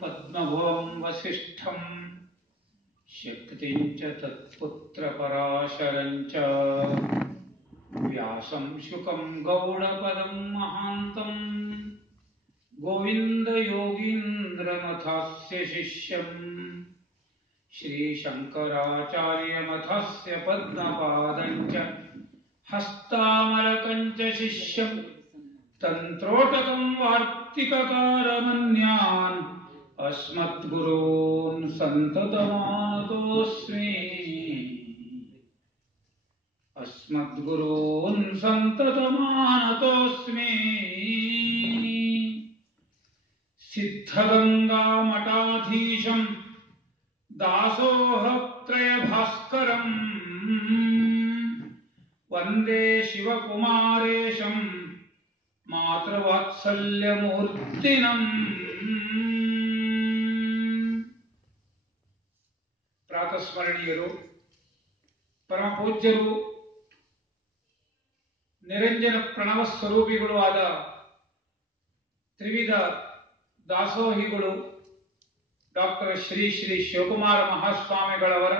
ಪದ್ಮಭುವಂ ವಸಿಷ್ಠಂ ಶಕ್ತಿಂಚ ತತ್ಪುತ್ರಪರಾಶರಂಚ ವ್ಯಾಸಂ ಶುಕಂ ಗೌಡಪದಂ ಮಹಾಂತಂ ಗೋವಿಂದ ಯೋಗೀಂದ್ರಮಥಾಸ್ಯ ಶಿಷ್ಯಂ ಶ್ರೀಶಂಕರಾಚಾರ್ಯಮಥಾಸ್ಯ ಪದ್ಮಪಾದಂಚ ಹಸ್ತಾಮಲಕಂಚ ಶಿಷ್ಯಂ ತಂತ್ರೋಟಕಂ ವಾರ್ತಿಕಕಾರಮನ್ಯಾನ್ ಅಸ್ಮದ್ಗುರೂನ್ ಸಂತತಮಾನತೋಸ್ಮಿ ಸಿದ್ಧಗಂಗಾ ಮಠಾಧೀಶಂ ದಾಸೋಹತ್ರಯ ಭಾಸ್ಕರಂ ವಂದೇ ಶಿವಕುಮಾರೇಶಂ ಮಾತೃವಾತ್ಸಲ್ಯಮೂರ್ತಿನಂ. ಪ್ರಾತಸ್ಮರಣೀಯರು, ಪರಮಪೂಜ್ಯರು, ನಿರಂಜನ ಪ್ರಣವ ಸ್ವರೂಪಿಗಳು ಆದ ತ್ರಿವಿಧ ದಾಸೋಹಿಗಳು ಡಾಕ್ಟರ್ ಶ್ರೀ ಶ್ರೀ ಶಿವಕುಮಾರ ಮಹಾಸ್ವಾಮಿಗಳವರ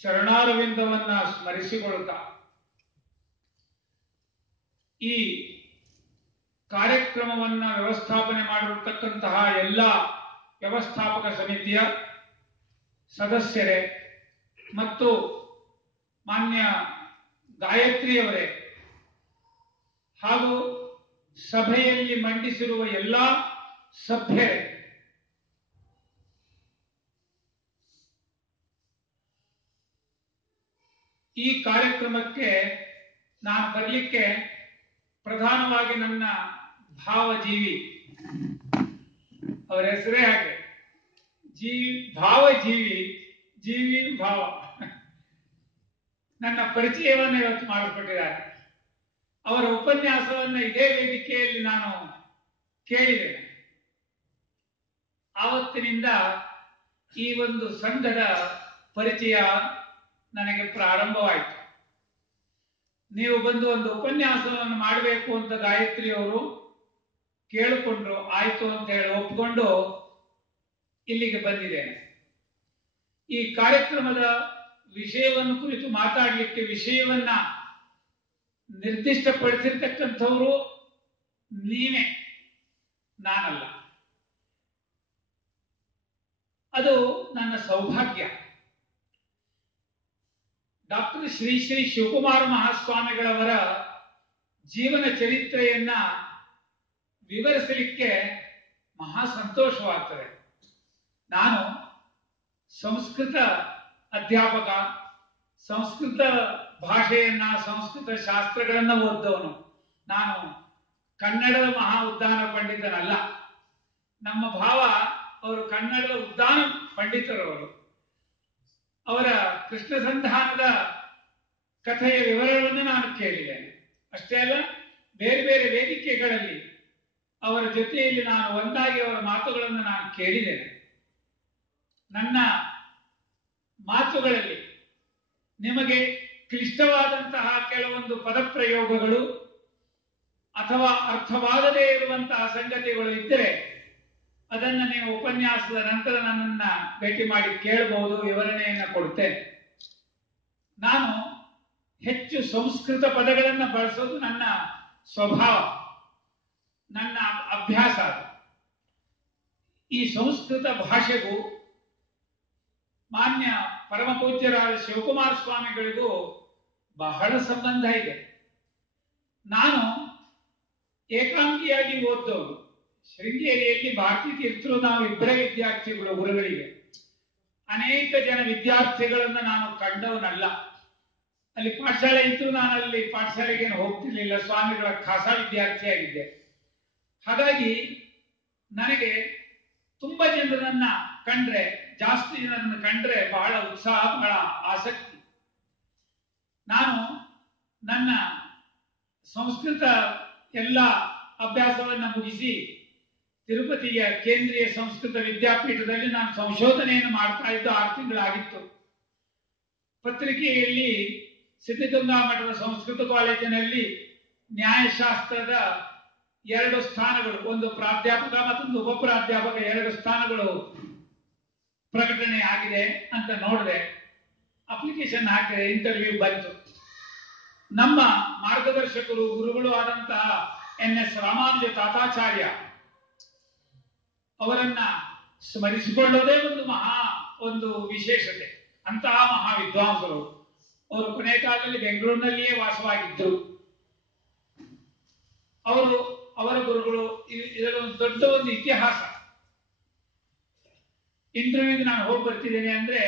ಚರಣಾರವಿಂದವನ್ನ ಸ್ಮರಿಸಿಕೊಳ್ಳುತ್ತಾ ಈ ಕಾರ್ಯಕ್ರಮವನ್ನು ವ್ಯವಸ್ಥಾಪನೆ ಮಾಡಿರತಕ್ಕಂತಹ ಎಲ್ಲ ವ್ಯವಸ್ಥಾಪಕ ಸಮಿತಿಯ ಸದಸ್ಯರೇ ಮತ್ತು ಮಾನ್ಯ ಗಾಯತ್ರಿಯವರೇ ಹಾಗೂ ಸಭೆಯಲ್ಲಿ ಮಂಡಿಸಿರುವ ಎಲ್ಲ ಸಭ್ಯರೇ, ಈ ಕಾರ್ಯಕ್ರಮಕ್ಕೆ ನಾನು ಬರಲಿಕ್ಕೆ ಪ್ರಧಾನವಾಗಿ ನನ್ನ ಭಾವಜೀವಿ, ಅವರ ಹೆಸರೇ ಹಾಗೆ, ಭಾವಜೀವಿ, ಜೀವಿ ಭಾವ, ನನ್ನ ಪರಿಚಯವನ್ನು ಇವತ್ತು ಮಾಡಿಕೊಟ್ಟಿದ್ದಾರೆ. ಅವರ ಉಪನ್ಯಾಸವನ್ನು ಇದೇ ವೇದಿಕೆಯಲ್ಲಿ ನಾನು ಕೇಳಿದ್ದೇನೆ. ಆವತ್ತಿನಿಂದ ಈ ಒಂದು ಸಂಘದ ಪರಿಚಯ ನನಗೆ ಪ್ರಾರಂಭವಾಯಿತು. ನೀವು ಬಂದು ಒಂದು ಉಪನ್ಯಾಸವನ್ನು ಮಾಡಬೇಕು ಅಂತ ಗಾಯತ್ರಿಯವರು ಕೇಳಿಕೊಂಡ್ರು. ಆಯ್ತು ಅಂತ ಹೇಳಿ ಒಪ್ಪಿಕೊಂಡು ಇಲ್ಲಿಗೆ ಬಂದಿದ್ದೇನೆ. ಈ ಕಾರ್ಯಕ್ರಮದ ವಿಷಯವನ್ನು ಕುರಿತು ಮಾತಾಡಲಿಕ್ಕೆ ವಿಷಯವನ್ನ ನಿರ್ದಿಷ್ಟಪಡಿಸಿರ್ತಕ್ಕಂಥವರು ನೀವೇ, ನಾನಲ್ಲ. ಅದು ನನ್ನ ಸೌಭಾಗ್ಯ. ಡಾಕ್ಟರ್ ಶ್ರೀ ಶ್ರೀ ಶಿವಕುಮಾರ ಮಹಾಸ್ವಾಮಿಗಳವರ ಜೀವನ ಚರಿತ್ರೆಯನ್ನ ವಿವರಿಸಲಿಕ್ಕೆ ಮಹಾ ಸಂತೋಷವಾಗ್ತದೆ. ನಾನು ಸಂಸ್ಕೃತ ಅಧ್ಯಾಪಕ, ಸಂಸ್ಕೃತ ಭಾಷೆಯನ್ನ, ಸಂಸ್ಕೃತ ಶಾಸ್ತ್ರಗಳನ್ನ ಓದ್ದವನು. ನಾನು ಕನ್ನಡದ ಮಹಾ ಉದ್ಯಾನ ಪಂಡಿತನಲ್ಲ. ನಮ್ಮ ಭಾವ ಅವರು ಕನ್ನಡದ ಉದ್ಯಾನ ಪಂಡಿತರವರು. ಅವರ ಕೃಷ್ಣ ಸಂಧಾನದ ಕಥೆಯ ವಿವರವನ್ನು ನಾನು ಕೇಳಿದ್ದೇನೆ. ಅಷ್ಟೇ ಅಲ್ಲ, ಬೇರೆ ಬೇರೆ ವೇದಿಕೆಗಳಲ್ಲಿ ಅವರ ಜೊತೆಯಲ್ಲಿ ನಾನು ಒಂದಾಗಿ ಅವರ ಮಾತುಗಳನ್ನು ನಾನು ಕೇಳಿದ್ದೇನೆ. ನನ್ನ ಮಾತುಗಳಲ್ಲಿ ನಿಮಗೆ ಕ್ಲಿಷ್ಟವಾದಂತಹ ಕೆಲವೊಂದು ಪದಪ್ರಯೋಗಗಳು ಅಥವಾ ಅರ್ಥವಾಗದೇ ಇರುವಂತಹ ಸಂಗತಿಗಳು ಇದ್ದರೆ ಅದನ್ನು ನೀವು ಉಪನ್ಯಾಸದ ನಂತರ ನನ್ನನ್ನ ಭೇಟಿ ಮಾಡಿ ಕೇಳಬಹುದು, ವಿವರಣೆಯನ್ನು ಕೊಡ್ತೇನೆ. ನಾನು ಹೆಚ್ಚು ಸಂಸ್ಕೃತ ಪದಗಳನ್ನು ಬಳಸೋದು ನನ್ನ ಸ್ವಭಾವ, ನನ್ನ ಅಭ್ಯಾಸ. ಈ ಸಂಸ್ಕೃತ ಭಾಷೆಗೂ ಮಾನ್ಯ ಪರಮಪೂಜ್ಯರಾದ ಶಿವಕುಮಾರ ಸ್ವಾಮಿಗಳಿಗೂ ಬಹಳ ಸಂಬಂಧ ಇದೆ. ನಾನು ಏಕಾಂಗಿಯಾಗಿ ಓದ್ದವನು. ಶೃಂಗೇರಿಯಲ್ಲಿ ಭಾರತೀ ತೀರ್ಥರು ನಾವು ಇಬ್ಬರೇ ವಿದ್ಯಾರ್ಥಿಗಳು ಗುರುಗಳಿಗೆ. ಅನೇಕ ಜನ ವಿದ್ಯಾರ್ಥಿಗಳನ್ನ ನಾನು ಕಂಡವನಲ್ಲ. ಅಲ್ಲಿ ಪಾಠಶಾಲೆ ಇತ್ತು, ನಾನು ಅಲ್ಲಿ ಪಾಠಶಾಲೆಗೇನು ಹೋಗ್ತಿರ್ಲಿಲ್ಲ. ಸ್ವಾಮಿಗಳ ಖಾಸ ವಿದ್ಯಾರ್ಥಿಯಾಗಿದ್ದೆ. ಹಾಗಾಗಿ ನನಗೆ ತುಂಬಾ ಜನರನ್ನ ಕಂಡ್ರೆ, ಜಾಸ್ತಿ ಜನರನ್ನು ಕಂಡ್ರೆ ಬಹಳ ಉತ್ಸಾಹ, ಬಹಳ ಆಸಕ್ತಿ. ನಾನು ನನ್ನ ಸಂಸ್ಕೃತ ಎಲ್ಲ ಅಭ್ಯಾಸವನ್ನ ಮುಗಿಸಿ ತಿರುಪತಿಯ ಕೇಂದ್ರೀಯ ಸಂಸ್ಕೃತ ವಿದ್ಯಾಪೀಠದಲ್ಲಿ ನಾನು ಸಂಶೋಧನೆಯನ್ನು ಮಾಡ್ತಾ ಇದ್ದು 6 ತಿಂಗಳಾಗಿತ್ತು. ಪತ್ರಿಕೆಯಲ್ಲಿ ಸಿದ್ಧಗಂಗಾ ಮಠದ ಸಂಸ್ಕೃತ ಕಾಲೇಜಿನಲ್ಲಿ ನ್ಯಾಯಶಾಸ್ತ್ರದ 2 ಸ್ಥಾನಗಳು, ಒಂದು ಪ್ರಾಧ್ಯಾಪಕ ಮತ್ತೊಂದು ಉಪಪ್ರಾಧ್ಯಾಪಕ 2 ಸ್ಥಾನಗಳು ಪ್ರಕಟಣೆ ಆಗಿದೆ ಅಂತ ನೋಡಿದೆ. ಅಪ್ಲಿಕೇಶನ್ ಹಾಕಿದೆ, ಇಂಟರ್ವ್ಯೂ ಬಂತು. ನಮ್ಮ ಮಾರ್ಗದರ್ಶಕರು ಗುರುಗಳು ಆದಂತಹ NS ರಾಮಾನುಜ ತಾತಾಚಾರ್ಯ ಅವರನ್ನ ಸ್ಮರಿಸಿಕೊಳ್ಳೋದೇ ಒಂದು ವಿಶೇಷತೆ. ಅಂತಹ ಮಹಾ ವಿದ್ವಾಂಸರು. ಅವರು ಕೊನೆ ಕಾಲದಲ್ಲಿ ಬೆಂಗಳೂರಿನಲ್ಲಿಯೇ ವಾಸವಾಗಿದ್ದರು. ಅವರ ಗುರುಗಳು. ಇದರ ಒಂದು ದೊಡ್ಡ ಒಂದು ಇತಿಹಾಸ. ಇಂಟರ್ವ್ಯೂಗೆ ನಾನು ಹೋಗಿ ಬರ್ತಿದ್ದೇನೆ ಅಂದ್ರೆ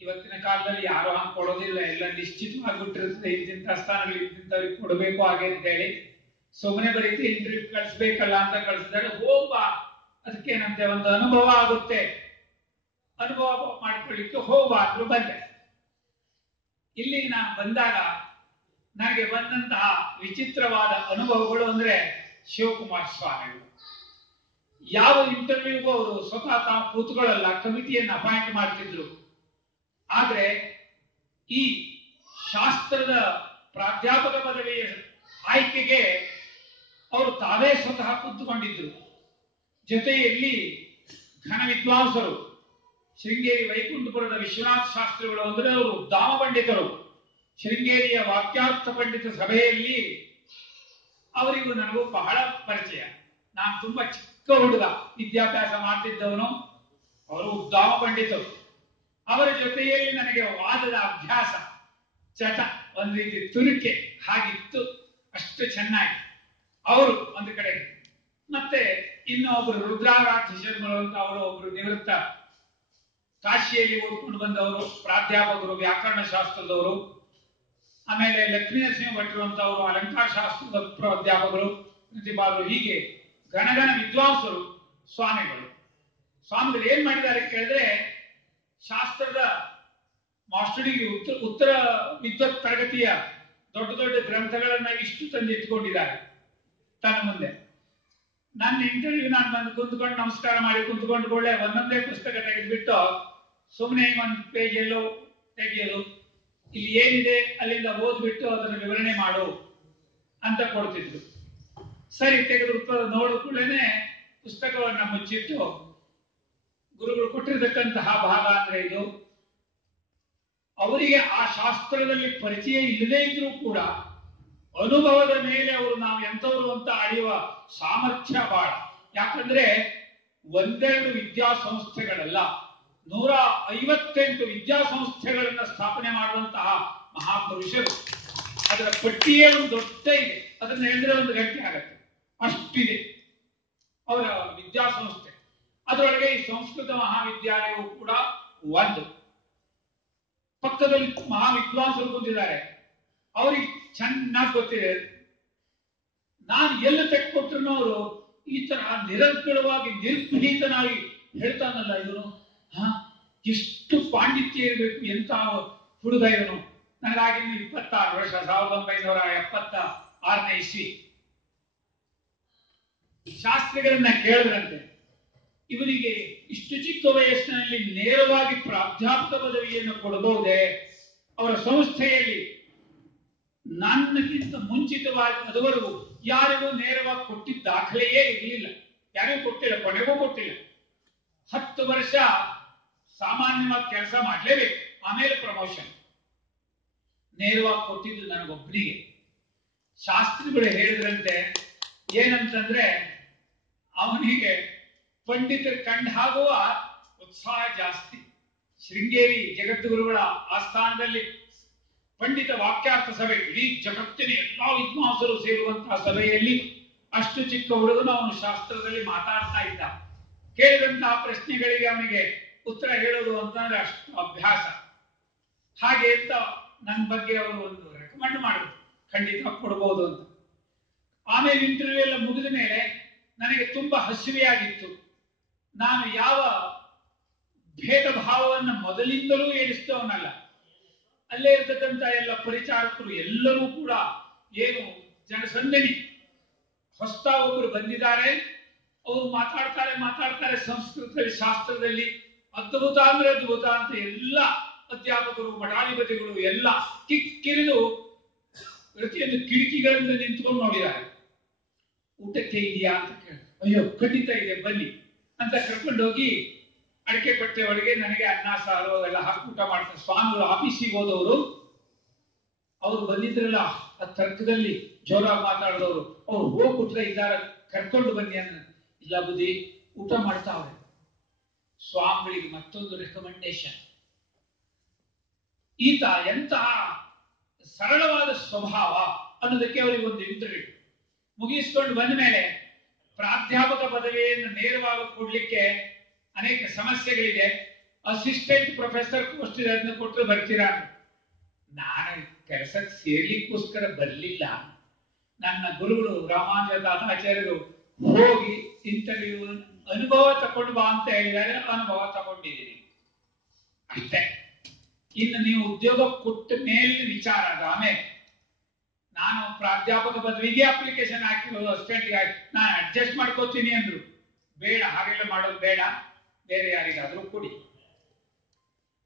ಇವತ್ತಿನ ಕಾಲದಲ್ಲಿ ಯಾರು ಹಂಗೆ ಕೊಡೋದಿಲ್ಲ, ಎಲ್ಲ ನಿಶ್ಚಿತವಾಗಿಬಿಟ್ಟಿರ್ತದೆ. ಇಂತಿಂತ ಸ್ಥಾನಗಳು ಇಂತಿಂತವ್ರಿಗೆ ಕೊಡಬೇಕು ಹಾಗೆ ಅಂತ ಹೇಳಿ ಸುಮ್ಮನೆ ಬರೀತಿ ಇಂಟರ್ವ್ಯೂ ಕಳಿಸ್ಬೇಕಲ್ಲ ಅಂತ ಕಳಿಸಿದಾಗ ಹೋಗ್ಬಾ, ಅದಕ್ಕೇನಂತೆ ಒಂದು ಅನುಭವ ಆಗುತ್ತೆ, ಅನುಭವ ಮಾಡ್ಕೊಳ್ಳಿಕ್ಕೆ ಹೋಗ್ಬಾ ಅಂದ್ರು ಬಂದೆ. ಇಲ್ಲಿಗೆ ನಾನು ಬಂದಾಗ ನನಗೆ ಬಂದಂತಹ ವಿಚಿತ್ರವಾದ ಅನುಭವಗಳು ಅಂದ್ರೆ ಶಿವಕುಮಾರ ಸ್ವಾಮಿಗಳು. ಯಾವ ಇಂಟರ್ವ್ಯೂಗೂ ಅವರು ಸ್ವತಃ ತಾವು ಕೂತ್ಕೊಳ್ಳಲ್ಲ, ಕಮಿಟಿಯನ್ನು ಅಪಾಯಿಂಟ್ ಮಾಡ್ತಿದ್ರು. ಆದ್ರೆ ಈ ಶಾಸ್ತ್ರದ ಪ್ರಾಧ್ಯಾಪಕ ಪದವಿಯ ಆಯ್ಕೆಗೆ ಅವರು ತಾವೇ ಸ್ವತಃ ಕೂತ್ಕೊಂಡಿದ್ರು. ಜೊತೆಯಲ್ಲಿ ಘನ ವಿದ್ವಾಂಸರು, ಶೃಂಗೇರಿ ವೈಕುಂಠಪುರದ ವಿಶ್ವನಾಥ ಶಾಸ್ತ್ರಿಗಳು ಅಂದ್ರೆ ಅವರು ಧಾಮ ಪಂಡಿತರು. ಶೃಂಗೇರಿಯ ವಾಕ್ಯಾರ್ಥ ಪಂಡಿತ ಸಭೆಯಲ್ಲಿ ಅವರಿಗೂ ನನಗೂ ಬಹಳ ಪರಿಚಯ. ನಾನು ತುಂಬಾ ಚಿಕ್ಕ ಹುಡುಗ, ವಿದ್ಯಾಭ್ಯಾಸ ಮಾಡ್ತಿದ್ದವನು, ಅವರು ಧಾಮ ಪಂಡಿತರು. ಅವರ ಜೊತೆಯಲ್ಲಿ ನನಗೆ ವಾದದ ಅಭ್ಯಾಸ, ಚಟ, ಒಂದು ರೀತಿ ತುರಿಕೆ ಹಾಗಿತ್ತು. ಅಷ್ಟು ಚೆನ್ನಾಗಿ ಅವರು ಒಂದು ಕಡೆ. ಮತ್ತೆ ಇನ್ನೊಬ್ರು ರುದ್ರಾರಾಧ್ಯ ಶರ್ಮರು ಅಂತ ಅವರು ಒಬ್ರು ನಿವೃತ್ತ ಕಾಶಿಯಲ್ಲಿ ಓದ್ಕೊಂಡು ಬಂದವರು, ಪ್ರಾಧ್ಯಾಪಕರು, ವ್ಯಾಕರಣ ಶಾಸ್ತ್ರದವರು. ಆಮೇಲೆ ಲಕ್ಷ್ಮೀನರಸಿಂಹ ಭಟ್ರು ಅಂತ ಅವರು ಅಲಂಕಾರ ಶಾಸ್ತ್ರದ ಪ್ರಾಧ್ಯಾಪಕರು, ಪ್ರತಿಭಾದರು. ಹೀಗೆ ಗಣಗಣ ವಿದ್ವಾಂಸರು ಸ್ವಾಮಿಗಳು. ಸ್ವಾಮಿಗಳು ಏನ್ ಮಾಡಿದ್ದಾರೆ ಕೇಳಿದ್ರೆ, ಶಾಸ್ತ್ರದ ಮಾಸ್ಟರ್ ಡಿಗ್ರಿ, ಉತ್ತರ ವಿದ್ವತ್ ತರಗತಿಯ ದೊಡ್ಡ ದೊಡ್ಡ ಗ್ರಂಥಗಳನ್ನ ಇಷ್ಟು ತಂದಿಟ್ಟುಕೊಂಡಿದ್ದಾರೆ ತನ್ನ ಮುಂದೆ. ನನ್ನ ಇಂಟರ್ವ್ಯೂ ನಾನು ಬಂದು ಕುಂತ್ಕೊಂಡು ನಮಸ್ಕಾರ ಮಾಡಿ ಕುಂತ್ಕೊಂಡ್ಕೊಳ್ಳೆ ಒಂದೊಂದೇ ಪುಸ್ತಕ ತೆಗೆದುಬಿಟ್ಟು ಸುಮ್ಮನೆ ಒಂದು ಪೇಜ್ ಎಲ್ಲೋ ತೆಗೆಯಲು, ಇಲ್ಲಿ ಏನಿದೆ ಅಲ್ಲಿಂದ ಓದ್ಬಿಟ್ಟು ಅದನ್ನು ವಿವರಣೆ ಮಾಡು ಅಂತ ಕೊಡ್ತಿದ್ರು. ಸರಿ, ತೆಗೆದು ನೋಡಿದ ಕೂಡಲೇ ಪುಸ್ತಕವನ್ನ ಮುಚ್ಚಿಟ್ಟು, ಗುರುಗಳು ಕೊಟ್ಟಿರತಕ್ಕಂತಹ ಭಾಗ ಅಂದ್ರೆ ಇದು. ಅವರಿಗೆ ಆ ಶಾಸ್ತ್ರದಲ್ಲಿ ಪರಿಚಯ ಇಲ್ಲದೇ ಇದ್ರೂ ಕೂಡ ಅನುಭವದ ಮೇಲೆ ಅವರು ನಾವು ಎಂಥವ್ರು ಅಂತ ಅಳೆಯುವ ಸಾಮರ್ಥ್ಯ ಬಹಳ. ಯಾಕಂದ್ರೆ ಒಂದೆರಡು ವಿದ್ಯಾಸಂಸ್ಥೆಗಳಲ್ಲ, 158 ವಿದ್ಯಾಸಂಸ್ಥೆಗಳನ್ನ ಸ್ಥಾಪನೆ ಮಾಡುವಂತಹ ಮಹಾಪುರುಷರು. ಅದರ ಪಟ್ಟಿಯೇ ಒಂದು ದೊಡ್ಡ ಇದೆ, ಅದನ್ನ ಹೇಳಿದ್ರೆ 1 ಗಂಟೆ ಆಗತ್ತೆ, ಅಷ್ಟಿದೆ ಅವರ ವಿದ್ಯಾಸಂಸ್ಥೆ. ಅದರೊಳಗೆ ಈ ಸಂಸ್ಕೃತ ಮಹಾವಿದ್ಯಾಲಯವು ಕೂಡ ಒಂದು. ಪಕ್ಕದಲ್ಲಿ ಮಹಾವಿದ್ವಾಂಸರು ಬಂದಿದ್ದಾರೆ, ಅವ್ರಿಗೆ ಚೆನ್ನಾಗಿ ಗೊತ್ತಿದೆ. ನಾನು ಎಲ್ಲ ತೆಕ್ಕೊಟ್ರು ಅವರು ಈ ತರ ನಿರಂತರವಾಗಿ ನಿರ್ಭೀತನಾಗಿ ಹೇಳ್ತಾನಲ್ಲ ಇವನು, ಎಷ್ಟು ಪಾಂಡಿತ್ಯ ಇರಬೇಕು, ಎಂತ ಹುಡುಗ ಇವನು. ನನಗಾಗಿನ್ನು 26 ವರ್ಷ, 1976ನೇ ಇಸ್ವಿ. ಶಾಸ್ತ್ರಿಗಳನ್ನ ಕೇಳಿದ್ರಂತೆ, ಇವರಿಗೆ ಇಷ್ಟು ಚಿಕ್ಕ ವಯಸ್ಸಿನಲ್ಲಿ ನೇರವಾಗಿ ಪ್ರಾಧ್ಯಾಪಕ ಪದವಿಯನ್ನು ಕೊಡಬಹುದೇ? ಅವರ ಸಂಸ್ಥೆಯಲ್ಲಿ ನನ್ನಕ್ಕಿಂತ ಮುಂಚಿತವಾಗಿ ಅದುವರೆಗೂ ಯಾರಿಗೂ ನೇರವಾಗಿ ಕೊಟ್ಟಿದ್ದ ದಾಖಲೆಯೇ ಇರಲಿಲ್ಲ, ಯಾರಿಗೂ ಕೊಟ್ಟಿಲ್ಲ, ಕೊನೆಗೂ ಕೊಟ್ಟಿಲ್ಲ. 10 ವರ್ಷ ಸಾಮಾನ್ಯವಾಗಿ ಕೆಲಸ ಮಾಡಲೇಬೇಕು, ಆಮೇಲೆ ಪ್ರಮೋಷನ್. ನೇರವಾಗಿ ಕೊಟ್ಟಿದ್ದು ನನಗೊಬ್ಬನಿಗೆ. ಶಾಸ್ತ್ರಿಗಳು ಹೇಳಿದ್ರಂತೆ ಏನಂತಂದ್ರೆ, ಅವನಿಗೆ ಪಂಡಿತರ ಕಂಡು ಆಗುವ ಉತ್ಸಾಹ ಜಾಸ್ತಿ. ಶೃಂಗೇರಿ ಜಗದ್ಗುರುಗಳ ಆಸ್ಥಾನದಲ್ಲಿ ಪಂಡಿತ ವಾಕ್ಯಾರ್ಥ ಸಭೆ, ಇಡೀ ಜಗತ್ತಿನ ಎಲ್ಲಾ ವಿದ್ವಾಂಸರು ಸೇರುವಂತಹ ಸಭೆಯಲ್ಲಿ ಅಷ್ಟು ಚಿಕ್ಕ ಹುಡುಗನು ಅವನು ಶಾಸ್ತ್ರದಲ್ಲಿ ಮಾತಾಡ್ತಾ ಇದ್ದ. ಕೇಳಿದಂತಹ ಪ್ರಶ್ನೆಗಳಿಗೆ ಅವನಿಗೆ ಉತ್ತರ ಹೇಳೋದು ಅಂತಂದ್ರೆ ಅಷ್ಟು ಅಭ್ಯಾಸ. ಹಾಗೆ ಅಂತ ನನ್ನ ಬಗ್ಗೆ ಅವರು ಒಂದು ರೆಕಮೆಂಡ್ ಮಾಡಿದ್ರು, ಖಂಡಿತ ಕೊಡಬಹುದು ಅಂತ. ಆಮೇಲೆ ಇಂಟರ್ವ್ಯೂ ಎಲ್ಲ ಮುಗಿದ ಮೇಲೆ ನನಗೆ ತುಂಬಾ ಹಸಿವೆಯಾಗಿತ್ತು. ನಾನು ಯಾವ ಭೇದ ಭಾವವನ್ನು ಮೊದಲಿಂದಲೂ ಎಣಿಸ್ತವನಲ್ಲ. ಅಲ್ಲೇ ಇರ್ತಕ್ಕಂಥ ಎಲ್ಲ ಪರಿಚಾರಕರು ಎಲ್ಲರೂ ಕೂಡ ಏನು ಜನಸಂದಣಿ. ಹೊಸ ಒಬ್ಬರು ಬಂದಿದ್ದಾರೆ, ಅವರು ಮಾತಾಡ್ತಾರೆ ಸಂಸ್ಕೃತದಲ್ಲಿ, ಶಾಸ್ತ್ರದಲ್ಲಿ ಅದ್ಭುತ ಅಂದ್ರೆ ಅದ್ಭುತ ಅಂತ ಎಲ್ಲ ಅಧ್ಯಾಪಕರು, ಮಠಾಧಿಪತಿಗಳು ಎಲ್ಲ ಕಿಕ್ಕಿರಿದು ಪ್ರತಿಯೊಂದು ಕಿಟಕಿಗಳಿಂದ ನಿಂತ್ಕೊಂಡು ನೋಡಿದ್ದಾರೆ. ಊಟಕ್ಕೆ ಇದೆಯಾ ಅಂತ ಕೇಳ, ಅಯ್ಯೋ ಖಂಡಿತ ಇದೆ ಬನ್ನಿ ಅಂತ ಕರ್ಕೊಂಡೋಗಿ ಅಡಿಕೆ ಪಟ್ಟೆ ಒಳಗೆ ನನಗೆ ಅನ್ನ ಸಾರು ಅವೆಲ್ಲ ಹಾಕಿ ಊಟ ಮಾಡ್ತಾರೆ. ಸ್ವಾಮಿಗಳು ಆಫೀಸಿಗೆ ಹೋದವರು, ಅವ್ರು ಬಂದಿದ್ರಲ್ಲ ಆ ತರ್ಕದಲ್ಲಿ ಜೋರಾಗಿ ಮಾತಾಡಿದವರು, ಅವ್ರು ಹೋಗ್ಬಿಟ್ರೆ ಇದ್ದಾರ ಕರ್ಕೊಂಡು ಬನ್ನಿ ಅಂದ್ರೆ, ಇಲ್ಲ ಬುದ್ಧಿ ಊಟ ಮಾಡ್ತಾವ್ರೆ. ಸ್ವಾಮಿಗಳಿಗೆ ಮತ್ತೊಂದು ರೆಕಮೆಂಡೇಶನ್. ಈತ ಎಂತಹ ಸರಳವಾದ ಸ್ವಭಾವ ಅನ್ನೋದಕ್ಕೆ ಅವರಿಗೆ ಒಂದು ಇಂಟರ್ವ್ಯೂ ಮುಗಿಸ್ಕೊಂಡು ಬಂದ ಮೇಲೆ ಪ್ರಾಧ್ಯಾಪಕ ಪದವಿಯನ್ನು ನೇರವಾಗಿ ಕೊಡ್ಲಿಕ್ಕೆ ಅನೇಕ ಸಮಸ್ಯೆಗಳಿದೆ, ಅಸಿಸ್ಟೆಂಟ್ ಪ್ರೊಫೆಸರ್ ಪೋಸ್ಟ್ ಅದನ್ನ ಕೊಟ್ಟರೆ ಬರ್ತೀರಾ? ನಾನು ಕೆಲಸಕ್ಕೆ ಸೇರ್ಲಿಕ್ಕೋಸ್ಕರ ಬರಲಿಲ್ಲ. ನನ್ನ ಗುರುಗಳು ರಾಮಾನುಜಾಚಾರ್ಯರು ಹೋಗಿ ಇಂಟರ್ವ್ಯೂ ಅನುಭವ ತಕೊಂಡು ಬಾ ಅಂತ ಹೇಳಿದ್ದಾರೆ, ಅನುಭವ ತಗೊಂಡಿದ್ದೀನಿ ಅಷ್ಟೇ. ಇನ್ನು ನೀವು ಉದ್ಯೋಗ ಕೊಟ್ಟ ಮೇಲಿನ ವಿಚಾರ ಅದು. ಆಮೇಲೆ ನಾನು ಪ್ರಾಧ್ಯಾಪಕ ಪದವಿಗೆ ಅಪ್ಲಿಕೇಶನ್ ಹಾಕಿರೋದು, ಅಸಿಸ್ಟೆಂಟ್ಗೆ ಹಾಕಿ ನಾನು ಅಡ್ಜಸ್ಟ್ ಮಾಡ್ಕೋತೀನಿ ಅಂದ್ರು. ಬೇಡ, ಹಾಗೆಲ್ಲ ಮಾಡೋದು ಬೇಡ, ಬೇರೆ ಯಾರಿಗಾದ್ರೂ ಕೊಡಿ.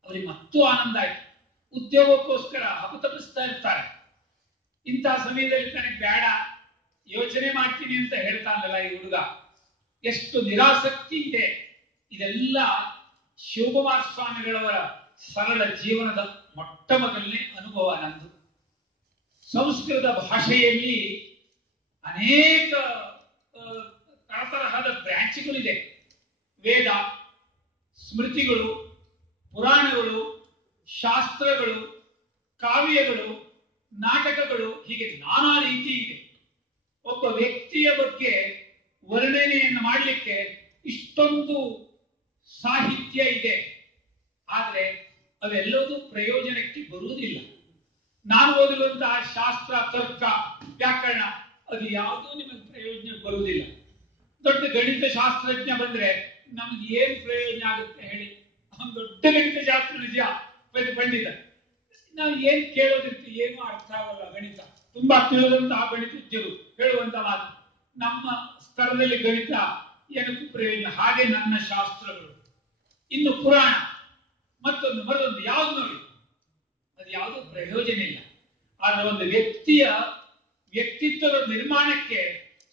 ಅವ್ರಿಗೆ ಮತ್ತೂ ಆನಂದ ಆಯ್ತು. ಉದ್ಯೋಗಕ್ಕೋಸ್ಕರ ಹಪತಪಿಸ್ತಾ ಇರ್ತಾರೆ. ಇಂತಹ ಸಮಯದಲ್ಲಿ ನನಗೆ ಬೇಡ, ಯೋಚನೆ ಮಾಡ್ತೀನಿ ಅಂತ ಹೇಳ್ತಾನಲ್ಲ ಈ ಹುಡುಗ, ಎಷ್ಟು ನಿರಾಸಕ್ತಿ ಇದೆ. ಇದೆಲ್ಲ ಶಿವಕುಮಾರ ಸ್ವಾಮಿಗಳವರ ಸರಳ ಜೀವನದ ಮೊಟ್ಟ ಮೊದಲನೇ ಅನುಭವ ನಂದು. ಸಂಸ್ಕೃತ ಭಾಷೆಯಲ್ಲಿ ಅನೇಕ ತರತರಹದ ಬ್ರಾಂಚ್ಗಳಿದೆ. ವೇದ, ಸ್ಮೃತಿಗಳು, ಪುರಾಣಗಳು, ಶಾಸ್ತ್ರಗಳು, ಕಾವ್ಯಗಳು, ನಾಟಕಗಳು, ಹೀಗೆ ನಾನಾ ರೀತಿ ಇದೆ. ಒಬ್ಬ ವ್ಯಕ್ತಿಯ ಬಗ್ಗೆ ವರ್ಣನೆಯನ್ನು ಮಾಡಲಿಕ್ಕೆ ಇಷ್ಟೊಂದು ಸಾಹಿತ್ಯ ಇದೆ. ಆದರೆ ಅವೆಲ್ಲವೂ ಪ್ರಯೋಜನಕ್ಕೆ ಬರುವುದಿಲ್ಲ. ನಾನು ಓದಿರುವಂತಹ ಶಾಸ್ತ್ರ, ತರ್ಕ, ವ್ಯಾಕರಣ ಅದು ಯಾವುದೂ ನಿಮಗೆ ಪ್ರಯೋಜನಕ್ಕೆ ಬರುವುದಿಲ್ಲ. ದೊಡ್ಡ ಗಣಿತ ಶಾಸ್ತ್ರಜ್ಞ ಬಂದ್ರೆ ನಮ್ಗೆ ಏನ್ ಪ್ರಯೋಜನ ಆಗುತ್ತೆ ಹೇಳಿ? ಅವನು ದೊಡ್ಡ ಗಣಿತ ಶಾಸ್ತ್ರ ನಿಜ, ಪಂಡಿತ, ನಾವು ಏನ್ ಕೇಳೋದಿರ್ತೀವಿ? ಏನು ಅರ್ಥ ಆಗಲ್ಲ ಗಣಿತ. ತುಂಬಾ ತಿಳಿದಂತಹ ಗಣಿತಜ್ಞರು ಹೇಳುವಂತ ಮಾತು, ನಮ್ಮ ಸ್ತರದಲ್ಲಿ ಗಣಿತ ಏನಕ್ಕೂ ಪ್ರಯೋಜನ. ಹಾಗೆ ನನ್ನ ಶಾಸ್ತ್ರಗಳು, ಇನ್ನು ಪುರಾಣ, ಮತ್ತೊಂದು ಯಾವ್ದು ನೋಡಿ, ಅದು ಯಾವುದೂ ಪ್ರಯೋಜನ ಇಲ್ಲ. ಆದ್ರೆ ಒಂದು ವ್ಯಕ್ತಿಯ ವ್ಯಕ್ತಿತ್ವದ ನಿರ್ಮಾಣಕ್ಕೆ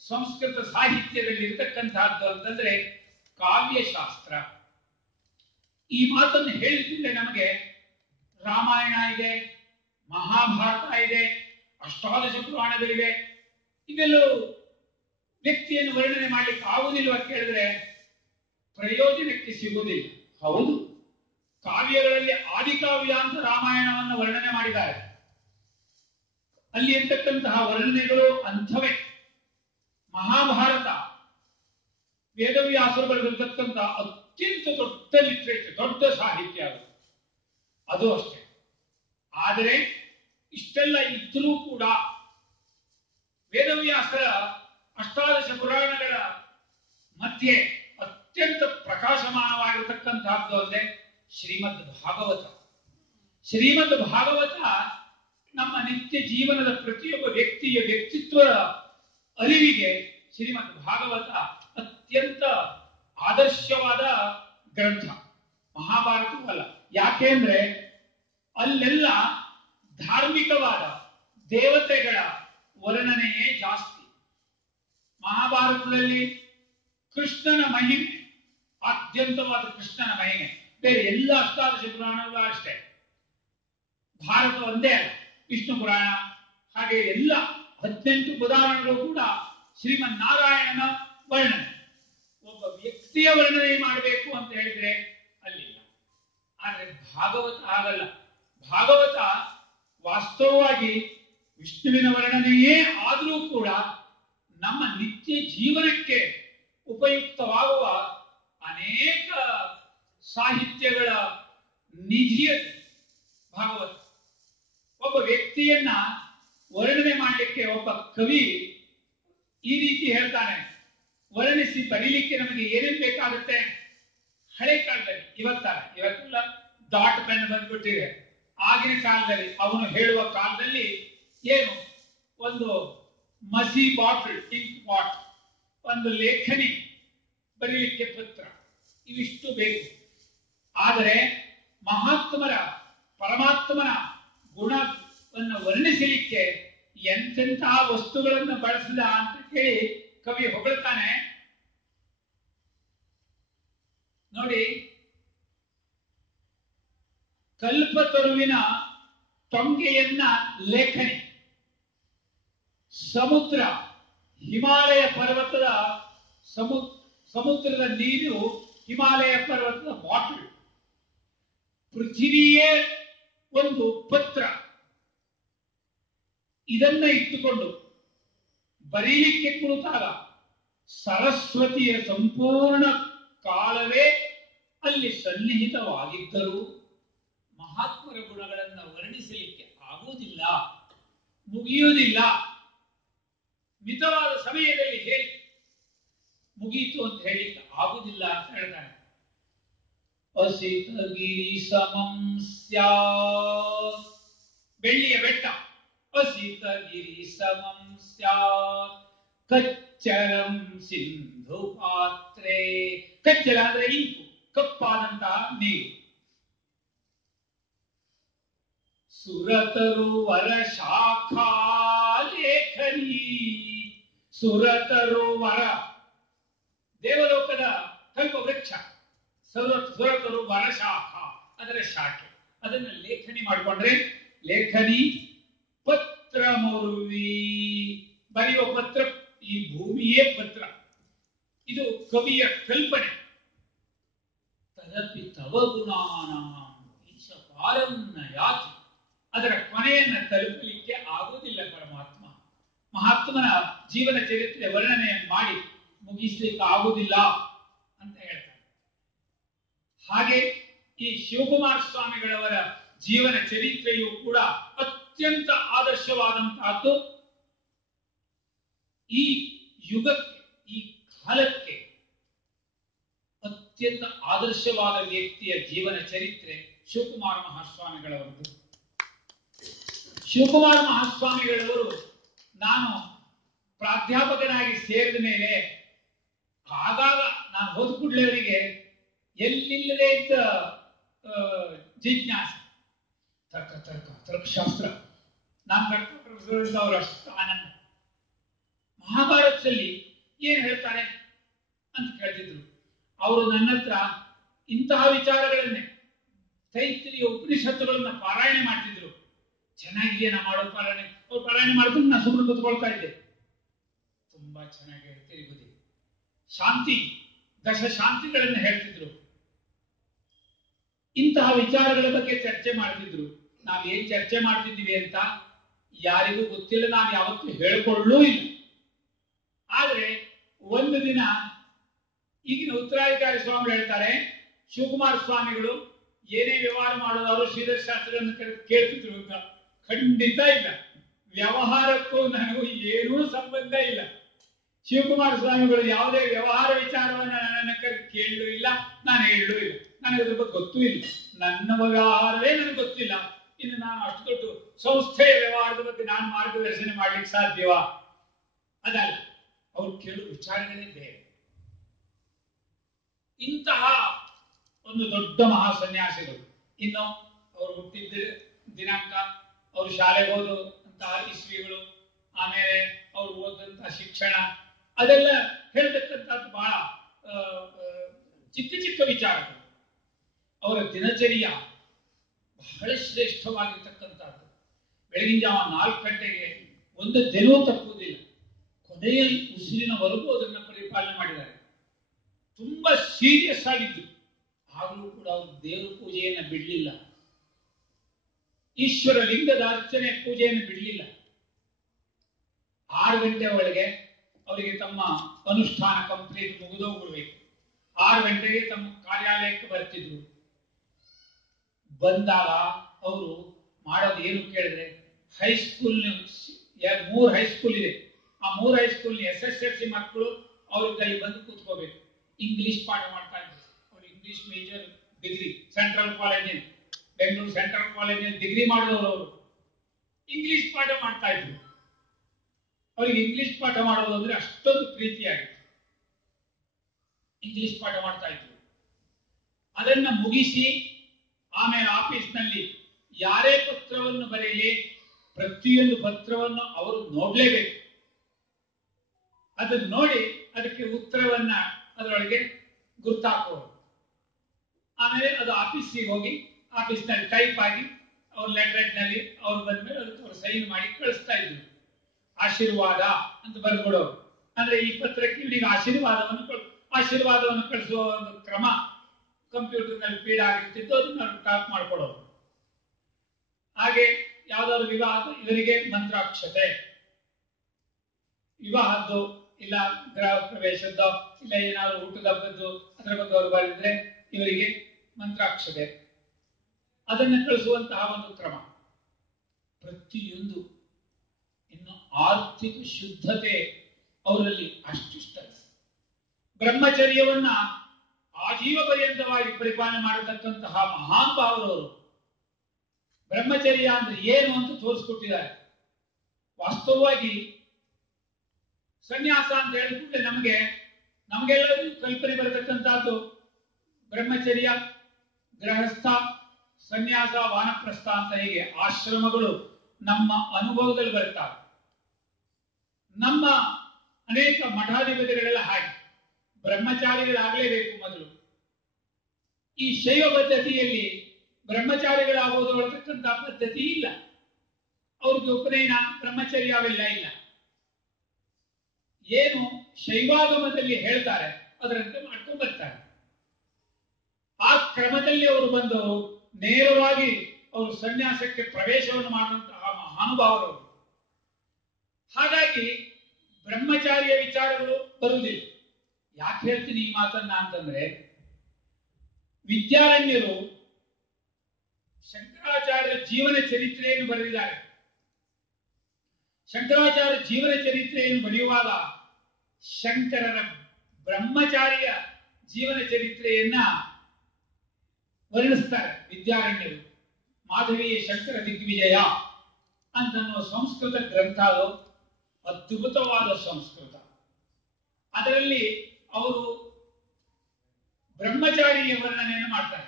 ಸಂಸ್ಕೃತ ಸಾಹಿತ್ಯದಲ್ಲಿ ಇರತಕ್ಕಂತಹದ್ದು ಅಂತಂದ್ರೆ ಕಾವ್ಯಶಾಸ್ತ್ರ. ಈ ಮಾತನ್ನು ಹೇಳಿದ್ರೆ ನಮಗೆ ರಾಮಾಯಣ ಇದೆ, ಮಹಾಭಾರತ ಇದೆ, ಅಷ್ಟಾದಶ ಪುರಾಣಗಳಿವೆ. ಇವೆಲ್ಲವೂ ವ್ಯಕ್ತಿಯನ್ನು ವರ್ಣನೆ ಮಾಡ್ಲಿಕ್ಕೆ ಆಗುವುದಿಲ್ವ ಕೇಳಿದ್ರೆ ಪ್ರಯೋಜನಕ್ಕೆ ಸಿಗುವುದಿಲ್ಲ. ಹೌದು, ಕಾವ್ಯಗಳಲ್ಲಿ ಆದಿಕಾವ್ಯ ಅಂತ ರಾಮಾಯಣವನ್ನು ವರ್ಣನೆ ಮಾಡಿದ್ದಾರೆ. ಅಲ್ಲಿ ಇರ್ತಕ್ಕಂತಹ ವರ್ಣನೆಗಳು ಅಂಥವೇ. ಮಹಾಭಾರತ ವೇದವ್ಯಾಸರು ಬರೆದಿರ್ತಕ್ಕಂತಹ ಅತ್ಯಂತ ದೊಡ್ಡ ಲಿಟ್ರೇಚರ್, ದೊಡ್ಡ ಸಾಹಿತ್ಯ ಅದು ಅಷ್ಟೇ. ಆದರೆ ಇಷ್ಟೆಲ್ಲ ಇದ್ರೂ ಕೂಡ ವೇದವ್ಯಾಸರ ಅಷ್ಟಾದಶ ಪುರಾಣಗಳ ಮಧ್ಯೆ ಅತ್ಯಂತ ಪ್ರಕಾಶಮಾನವಾಗಿರತಕ್ಕಂತಹದ್ದು ಅಂದ್ರೆ ಶ್ರೀಮದ್ ಭಾಗವತ. ಶ್ರೀಮದ್ ಭಾಗವತ ನಮ್ಮ ನಿತ್ಯ ಜೀವನದ ಪ್ರತಿಯೊಬ್ಬ ವ್ಯಕ್ತಿಯ ವ್ಯಕ್ತಿತ್ವದ ಅರಿವಿಗೆ ಶ್ರೀಮದ್ ಭಾಗವತ ಅತ್ಯಂತ ಆದರ್ಶವಾದ ಗ್ರಂಥ. ಮಹಾಭಾರತವಲ್ಲ. ಯಾಕೆಂದ್ರೆ ಅಲ್ಲೆಲ್ಲ ಧಾರ್ಮಿಕವಾದ ದೇವತೆಗಳ ವರ್ಣನೆಯೇ ಜಾಸ್ತಿ. ಮಹಾಭಾರತದಲ್ಲಿ ಕೃಷ್ಣನ ಮಹಿಮೆ, ಆದ್ಯಂತವಾದ ಕೃಷ್ಣನ ಮಹಿಮೆ. ಬೇರೆ ಎಲ್ಲ ಅಷ್ಟಾದಶ ಪುರಾಣಗಳು ಅಷ್ಟೇ. ಭಾರತ ಒಂದೇ ಅಲ್ಲ, ವಿಷ್ಣು ಪುರಾಣ ಹಾಗೆ ಎಲ್ಲ 18 ಪುರಾಣಗಳು ಕೂಡ ಶ್ರೀಮನ್ನಾರಾಯಣನ ವರ್ಣನೆ. ಒಬ್ಬ ವ್ಯಕ್ತಿಯ ವರ್ಣನೆ ಮಾಡಬೇಕು ಅಂತ ಹೇಳಿದ್ರೆ ಅಲ್ಲಿಲ್ಲ. ಆದ್ರೆ ಭಾಗವತ ಹಾಗಲ್ಲ. ಭಾಗವತ ವಾಸ್ತವವಾಗಿ ವಿಷ್ಣುವಿನ ವರ್ಣನೆಯೇ ಆದರೂ ಕೂಡ ನಮ್ಮ ನಿತ್ಯ ಜೀವನಕ್ಕೆ ಉಪಯುಕ್ತವಾಗುವ ಅನೇಕ ಸಾಹಿತ್ಯಗಳ ನಿಧಿಯ ಭಾಗವತ. ಒಬ್ಬ ವ್ಯಕ್ತಿಯನ್ನ ವರ್ಣನೆ ಮಾಡಲಿಕ್ಕೆ ಒಬ್ಬ ಕವಿ ಈ ರೀತಿ ಹೇಳ್ತಾನೆ, ವರ್ಣಿಸಿ ಬರೀಲಿಕ್ಕೆ ನಮಗೆ ಏನೇನ್ ಬೇಕಾಗುತ್ತೆ? ಹಳೆ ಕಾಲದಲ್ಲಿ, ಇವತ್ತೆಲ್ಲ ಡಾಟ್ ಪೆನ್ ಬಂದ್ಬಿಟ್ಟಿದೆ. ಆಗಿನ ಕಾಲದಲ್ಲಿ, ಅವನು ಹೇಳುವ ಕಾಲದಲ್ಲಿ ಏನು, ಒಂದು ಮಸಿ ಬಾಟಲ್, ಇಂಕ್ ಬಾಟ್, ಒಂದು ಲೇಖನಿ, ಬರೀಲಿಕ್ಕೆ ಪತ್ರ, ಇವಿಷ್ಟು ಬೇಕು. ಆದರೆ ಮಹಾತ್ಮರ, ಪರಮಾತ್ಮನ ಗುಣವನ್ನು ವರ್ಣಿಸಲಿಕ್ಕೆ ಎಂತೆಂತಹ ವಸ್ತುಗಳನ್ನು ಬಳಸಿದ ಅಂತ ಕೇಳಿ ಕವಿ ಹೊಗಳ್ತಾನೆ ನೋಡಿ. ಕಲ್ಪತರುವಿನ ಟೊಂಗೆಯನ್ನ ಲೇಖನಿ, ಸಮುದ್ರ ಹಿಮಾಲಯ ಪರ್ವತದ ಸಮುದ್ರದ ನೀರು ಹಿಮಾಲಯ ಪರ್ವತದ ಬಾಟಲ್, ಪೃಥ್ವಿಯೇ ಒಂದು ಪತ್ರ. ಇದನ್ನ ಇಟ್ಟುಕೊಂಡು ಬರೀಲಿಕ್ಕೆ ಕುಳಿತಾಗ ಸರಸ್ವತಿಯ ಸಂಪೂರ್ಣ ಕಾಲವೇ ಅಲ್ಲಿ ಸನ್ನಿಹಿತವಾಗಿದ್ದರೂ ಮಹಾತ್ಮರ ಗುಣಗಳನ್ನು ವರ್ಣಿಸಲಿಕ್ಕೆ ಆಗುವುದಿಲ್ಲ, ಮುಗಿಯುವುದಿಲ್ಲ. ಮಿತವಾದ ಸಮಯದಲ್ಲಿ ಹೇಳಿ ಮುಗಿಯಿತು ಅಂತ ಹೇಳಿಕ್ಕೆ ಆಗುವುದಿಲ್ಲ ಅಂತ ಹೇಳ್ತಾನೆ. ಅಸಿತಗಿರಿ ಸಮಂ ಸ್ಯಾತ್, ಬೆಳ್ಳಿಯ ಬೆಟ್ಟ. ಅಸಿತಗಿರಿ ಸಮಂ ಸ್ಯಾತ್ ಕಚ್ಚಲಂ ಸಿಂಧು ಪಾತ್ರೆ. ಕಚ್ಚಲ ಅಂದ್ರೆ ಇಂಕು, ಕಪ್ಪಾದಂತಹ ನೀರು. ಸುರತರುವರ ಶಾಖಾ ಲೇಖನಿ, ಸುರತರುವರ ದೇವಲೋಕದ ಕಲ್ಪ ವೃಕ್ಷ. ಸುರತರುವರ ಶಾಖಾ ಅದರ ಶಾಖೆ, ಅದನ್ನ ಲೇಖನಿ ಮಾಡಿಕೊಂಡ್ರೆ ಲೇಖನಿ. ಪತ್ರ ಮುರುವಿ, ಬರೆಯುವ ಪತ್ರ, ಈ ಭೂಮಿಯೇ ಪತ್ರ. ಇದು ಕವಿಯ ಕಲ್ಪನೆ. ತದಪಿ ತವ ಗುಣಾನಾಂ ಈಶ ಪಾರಂ ನ ಯಾತಿ. ಅದರ ಕೊನೆಯನ್ನು ತಲುಪಲಿಕ್ಕೆ ಆಗುವುದಿಲ್ಲ ಪರಮಾತ್ಮ. ಮಹಾತ್ಮನ ಜೀವನ ಚರಿತ್ರೆ ವರ್ಣನೆ ಮಾಡಿ ಮುಗಿಸ್ಲಿಕ್ಕೆ ಆಗುವುದಿಲ್ಲ ಅಂತ ಹೇಳ್ತಾರೆ. ಹಾಗೆ ಈ ಶಿವಕುಮಾರ ಸ್ವಾಮಿಗಳವರ ಜೀವನ ಚರಿತ್ರೆಯು ಕೂಡ ಅತ್ಯಂತ ಆದರ್ಶವಾದಂತಹದ್ದು. ಈ ಯುಗಕ್ಕೆ, ಈ ಕಾಲಕ್ಕೆ ಅತ್ಯಂತ ಆದರ್ಶವಾದ ವ್ಯಕ್ತಿಯ ಜೀವನ ಚರಿತ್ರೆ ಶಿವಕುಮಾರ ಮಹಾಸ್ವಾಮಿಗಳವರದ್ದು. ಶಿವಕುಮಾರ ಮಹಾಸ್ವಾಮಿಗಳವರು ನಾನು ಪ್ರಾಧ್ಯಾಪಕನಾಗಿ ಸೇರಿದ ಮೇಲೆ ಆಗಾಗ ನಾನು ಹೋದ ಕೂಡಲೇ ಅವರಿಗೆ ಎಲ್ಲಿಲ್ಲದೆ ಇದ್ದ ಜಿಜ್ಞಾಸೆ. ತರ್ಕಶಾಸ್ತ್ರ ನಾನು ಪ್ರೊಫೆಸರ್ ಅವರು ಅಷ್ಟು ಆನಂದ. ಮಹಾಭಾರತದಲ್ಲಿ ಏನು ಹೇಳ್ತಾರೆ ಅಂತ ಕೇಳ್ತಿದ್ರು. ಅವರು ನನ್ನ ಹತ್ರ ಇಂತಹ ವಿಚಾರಗಳನ್ನೇ, ತೈತ್ರಿಯ ಉಪನಿಷತ್ತುಗಳನ್ನ ಪಾರಾಯಣ ಮಾಡ್ತಿದ್ರು. ಚೆನ್ನಾಗಿದೆಯಾ ನಾ ಮಾಡೋ ಪಾರಾಯಣ? ಅವ್ರು ಪಾರಾಯಣ ಮಾಡಿದ್ರು, ನಾನು ಸುಮ್ಮನೆ ಕೂತ್ಕೊಳ್ತಾ ಇದ್ದೆ. ತುಂಬಾ ಚೆನ್ನಾಗಿ ಹೇಳ್ತೀರಿ ಬುದ್ಧಿ. ಶಾಂತಿ, ದಶ ಶಾಂತಿಗಳನ್ನ ಹೇಳ್ತಿದ್ರು. ಇಂತಹ ವಿಚಾರಗಳ ಬಗ್ಗೆ ಚರ್ಚೆ ಮಾಡ್ತಿದ್ರು. ನಾವೇನ್ ಚರ್ಚೆ ಮಾಡ್ತಿದ್ದೀವಿ ಅಂತ ಯಾರಿಗೂ ಗೊತ್ತಿಲ್ಲ, ನಾನು ಯಾವತ್ತೂ ಹೇಳ್ಕೊಳ್ಳೂ ಇಲ್ಲ. ಆದ್ರೆ ಒಂದು ದಿನ ಈಗಿನ ಉತ್ತರಾಧಿಕಾರಿ ಸ್ವಾಮಿಗಳು ಹೇಳ್ತಾರೆ, ಶಿವಕುಮಾರ ಸ್ವಾಮಿಗಳು ಏನೇ ವ್ಯವಹಾರ ಮಾಡೋದವರು ಶ್ರೀಧರ ಶಾಸ್ತ್ರಿಗಳನ್ನು ಕೇಳ್ತಿದ್ರು ಅಂತ. ಖಂಡಿತ ಇಲ್ಲ, ವ್ಯವಹಾರಕ್ಕೂ ನನಗೂ ಏನೂ ಸಂಬಂಧ ಇಲ್ಲ. ಶಿವಕುಮಾರ ಸ್ವಾಮಿಗಳು ಯಾವುದೇ ವ್ಯವಹಾರ ವಿಚಾರವನ್ನ ನನ್ನ ಕೇಳಲೂ ಇಲ್ಲ, ನಾನು ಹೇಳಲೂ ಇಲ್ಲ. ನನಗೆ ಅದ್ರ ಬಗ್ಗೆ ಗೊತ್ತೂ ಇಲ್ಲ. ನನ್ನ ವ್ಯವಹಾರವೇ ನನಗೆ ಗೊತ್ತಿಲ್ಲ. ಇನ್ನು ನಾನು ಅಷ್ಟು ದೊಡ್ಡ ಸಂಸ್ಥೆಯ ವ್ಯವಹಾರದ ಬಗ್ಗೆ ನಾನು ಮಾರ್ಗದರ್ಶನ ಮಾಡ್ಲಿಕ್ಕೆ ಸಾಧ್ಯವಾ? ಅದಲ್ಲ, ಅವ್ರು ಕೇಳುವ ವಿಚಾರಗಳೇ ಬೇರೆ. ಇಂತಹ ಒಂದು ದೊಡ್ಡ ಮಹಾಸನ್ಯಾಸಿಗಳು. ಇನ್ನು ಅವರು ಹುಟ್ಟಿದ್ದ ದಿನಾಂಕ, ಅವರು ಶಾಲೆಗೆ ಹೋದಂತಹ ಇಸ್ವಿಗಳು, ಆಮೇಲೆ ಅವರು ಓದಂತಹ ಶಿಕ್ಷಣ, ಅದೆಲ್ಲ ಹೇಳ್ಬೇಕಂತದ್ದು ಬಹಳ ಚಿಕ್ಕ ಚಿಕ್ಕ ವಿಚಾರಗಳು. ಅವರ ದಿನಚರ್ಯ ಬಹಳ ಶ್ರೇಷ್ಠವಾಗಿರ್ತಕ್ಕಂಥದ್ದು. ಬೆಳಗಿನ ಜಾವ 4 ಗಂಟೆಗೆ ಒಂದು ದಿನವೂ ತಪ್ಪುವುದಿಲ್ಲ. ಕೊನೆಯ ಉಸಿರಿನವರೆಗೂ ಅದನ್ನು ಪರಿಪಾಲನೆ ಮಾಡಿದ್ದಾರೆ. ತುಂಬಾ ಸೀರಿಯಸ್ ಆಗಿದ್ದು. ಆಗಲೂ ಕೂಡ ಅವರು ದೇವರ ಪೂಜೆಯನ್ನು ಬಿಡಲಿಲ್ಲ. ಈಶ್ವರ ಲಿಂಗದ ಅರ್ಚನೆ ಪೂಜೆಯನ್ನು ಬಿಡಲಿಲ್ಲ. 6 ಗಂಟೆ ಒಳಗೆ ಅವರಿಗೆ ತಮ್ಮ ಅನುಷ್ಠಾನ ಕಂಪ್ಲೀಟ್ ಮುಗಿದೋಗ್ಬಿಡ್ಬೇಕು. 6 ಗಂಟೆಗೆ ತಮ್ಮ ಕಾರ್ಯಾಲಯಕ್ಕೆ ಬರ್ತಿದ್ರು. ಬಂದಾಗ ಅವರು ಮಾಡೋದು ಏನು ಕೇಳಿದ್ರೆ, ಹೈಸ್ಕೂಲ್ 3 ಹೈಸ್ಕೂಲ್ ಇದೆ. ಆ 3 ಹೈಸ್ಕೂಲ್ SSLC ಮಕ್ಕಳು ಅವ್ರ ಕೈ ಬಂದು ಕೂತ್ಕೋಬೇಕು. ಇಂಗ್ಲಿಷ್ ಪಾಠ ಮಾಡ್ತಾ ಇದ್ರು. ಅವ್ರು English major degree central college, Bengaluru central college degree ಮಾಡಿದವರು. ಅವರು ಇಂಗ್ಲಿಷ್ ಪಾಠ ಮಾಡ್ತಾ ಇದ್ರು. ಅವರಿಗೆ ಇಂಗ್ಲಿಷ್ ಪಾಠ ಮಾಡೋದು ಅಂದ್ರೆ ಅಷ್ಟೊಂದು ಪ್ರೀತಿಯಾಗಿತ್ತು. ಇಂಗ್ಲಿಷ್ ಪಾಠ ಮಾಡ್ತಾ ಇದ್ರು. ಅದನ್ನ ಮುಗಿಸಿ ಆಮೇಲೆ ಆಫೀಸ್ನಲ್ಲಿ ಯಾರೇ ಪತ್ರವನ್ನು ಬರೆಯಲಿ, ಪ್ರತಿಯೊಂದು ಪತ್ರವನ್ನು ಅವರು ನೋಡ್ಲೇಬೇಕು. ಅದನ್ನು ನೋಡಿ ಅದಕ್ಕೆ ಉತ್ತರವನ್ನ ಅದರೊಳಗೆ ಗುರ್ತಾಕೋರು. ಆಮೇಲೆ ಅದು ಆಫೀಸಿಗೆ ಹೋಗಿ ಆಫೀಸ್ನಲ್ಲಿ ಟೈಪ್ ಆಗಿ ಅವ್ರ ಲೆಟರ್ ನಲ್ಲಿ ಅವ್ರು ಬಂದ್ಮೇಲೆ ಅದಕ್ಕೆ ಅವ್ರು ಸೈನ್ ಮಾಡಿ ಕಳಿಸ್ತಾ ಇದ್ರು. ಆಶೀರ್ವಾದ ಅಂತ ಬರ್ಕೊಡೋರು. ಅಂದ್ರೆ ಈ ಪತ್ರಕ್ಕೆ ಇವನಿಗೆ ಆಶೀರ್ವಾದವನ್ನು ಕಳಿಸುವ ಒಂದು ಕ್ರಮ ಕಂಪ್ಯೂಟರ್ ನಲ್ಲಿ ಫೀಡ್ ಆಗಿರ್ತಿದ್ದು ಅದನ್ನ ಟಾಪ್ ಮಾಡ್ಕೊಡೋರು. ಹಾಗೆ ಯಾವ್ದಾದ್ರು ವಿವಾಹ, ಇವರಿಗೆ ಮಂತ್ರಾಕ್ಷತೆ, ವಿವಾಹದ್ದು ಇಲ್ಲ ಗೃಹ ಪ್ರವೇಶದ್ದು ಇಲ್ಲ ಏನಾದ್ರು ಊಟದ ಹಬ್ಬದ್ದು ಅದರ ಬಗ್ಗೆ ಅವರು ಬರೆದಿದ್ರೆ ಇವರಿಗೆ ಮಂತ್ರಾಕ್ಷತೆ, ಅದನ್ನು ಕಳಿಸುವಂತಹ ಒಂದು ಕ್ರಮ. ಪ್ರತಿಯೊಂದು ಇನ್ನು ಆರ್ಥಿಕ ಶುದ್ಧತೆ ಅವರಲ್ಲಿ ಅಷ್ಟಿಷ್ಟ. ಬ್ರಹ್ಮಚರ್ಯವನ್ನ ಆಜೀವ ಪರ್ಯಂತವಾಗಿ ಪರಿಪಾಲನೆ ಮಾಡತಕ್ಕಂತಹ ಮಹಾನ್ ಭಾವರವರು ಬ್ರಹ್ಮಚರ್ಯ ಅಂದ್ರೆ ಏನು ಅಂತ ತೋರಿಸ್ಕೊಟ್ಟಿದ್ದಾರೆ. ವಾಸ್ತವವಾಗಿ ಸನ್ಯಾಸ ಅಂತ ಹೇಳಿದ್ರೆ ನಮಗೆಲ್ಲರಿಗೂ ಕಲ್ಪನೆ ಬರತಕ್ಕಂತಹದ್ದು ಬ್ರಹ್ಮಚರ್ಯ, ಗೃಹಸ್ಥ, ಸನ್ಯಾಸ, ವಾನಪ್ರಸ್ಥ ಅಂತ ಹೀಗೆ ಆಶ್ರಮಗಳು ನಮ್ಮ ಅನುಭವದಲ್ಲಿ ಬರುತ್ತವೆ. ನಮ್ಮ ಅನೇಕ ಮಠಾಧಿಪತಿಗಳೆಲ್ಲ ಹಾಗೆ ಬ್ರಹ್ಮಚಾರಿಗಳಾಗಲೇಬೇಕು ಮೊದಲು. ಈ ಶೈವ ಪದ್ಧತಿಯಲ್ಲಿ ಬ್ರಹ್ಮಚಾರಿಗಳಾಗೋದು ಹೊರತಕ್ಕಂತಹ ಪದ್ಧತಿ ಇಲ್ಲ. ಅವ್ರಿಗೆ ಉಪನಯನ, ಬ್ರಹ್ಮಚರ್ಯ ಅವೆಲ್ಲ ಇಲ್ಲ. ಏನು ಶೈವಾಗಮದಲ್ಲಿ ಹೇಳ್ತಾರೆ ಅದರಂತೆ ಮಾಡ್ಕೊಂಡು ಬರ್ತಾರೆ. ಆ ಕ್ರಮದಲ್ಲಿ ಅವರು ಬಂದವರು ನೇರವಾಗಿ ಅವರು ಸನ್ಯಾಸಕ್ಕೆ ಪ್ರವೇಶವನ್ನು ಮಾಡುವಂತಹ ಮಹಾನುಭಾವರು. ಹಾಗಾಗಿ ಬ್ರಹ್ಮಚಾರಿಯ ವಿಚಾರಗಳು ಬರುವುದಿಲ್ಲ. ಯಾಕೆ ಹೇಳ್ತೀನಿ ಈ ಮಾತನ್ನ ಅಂತಂದ್ರೆ, ವಿದ್ಯಾರಣ್ಯರು ಶಂಕರಾಚಾರ್ಯ ಜೀವನ ಚರಿತ್ರೆಯನ್ನು ಬರೆದಿದ್ದಾರೆ. ಶಂಕರಾಚಾರ್ಯ ಜೀವನ ಚರಿತ್ರೆಯನ್ನು ಬರೆಯುವಾಗ ಶಂಕರರ ಬ್ರಹ್ಮಚಾರಿಯ ಜೀವನ ಚರಿತ್ರೆಯನ್ನ ವರ್ಣಿಸ್ತಾರೆ ವಿದ್ಯಾರಣ್ಯರು. ಮಾಧವೀಯ ಶಂಕರ ದಿಗ್ವಿಜಯ ಅಂತನ್ನುವ ಸಂಸ್ಕೃತ ಗ್ರಂಥ, ಅದು ಅದ್ಭುತವಾದ ಸಂಸ್ಕೃತ. ಅದರಲ್ಲಿ ಅವರು ಬ್ರಹ್ಮಚಾರಿಯ ವರ್ಣನೆಯನ್ನು ಮಾಡ್ತಾರೆ.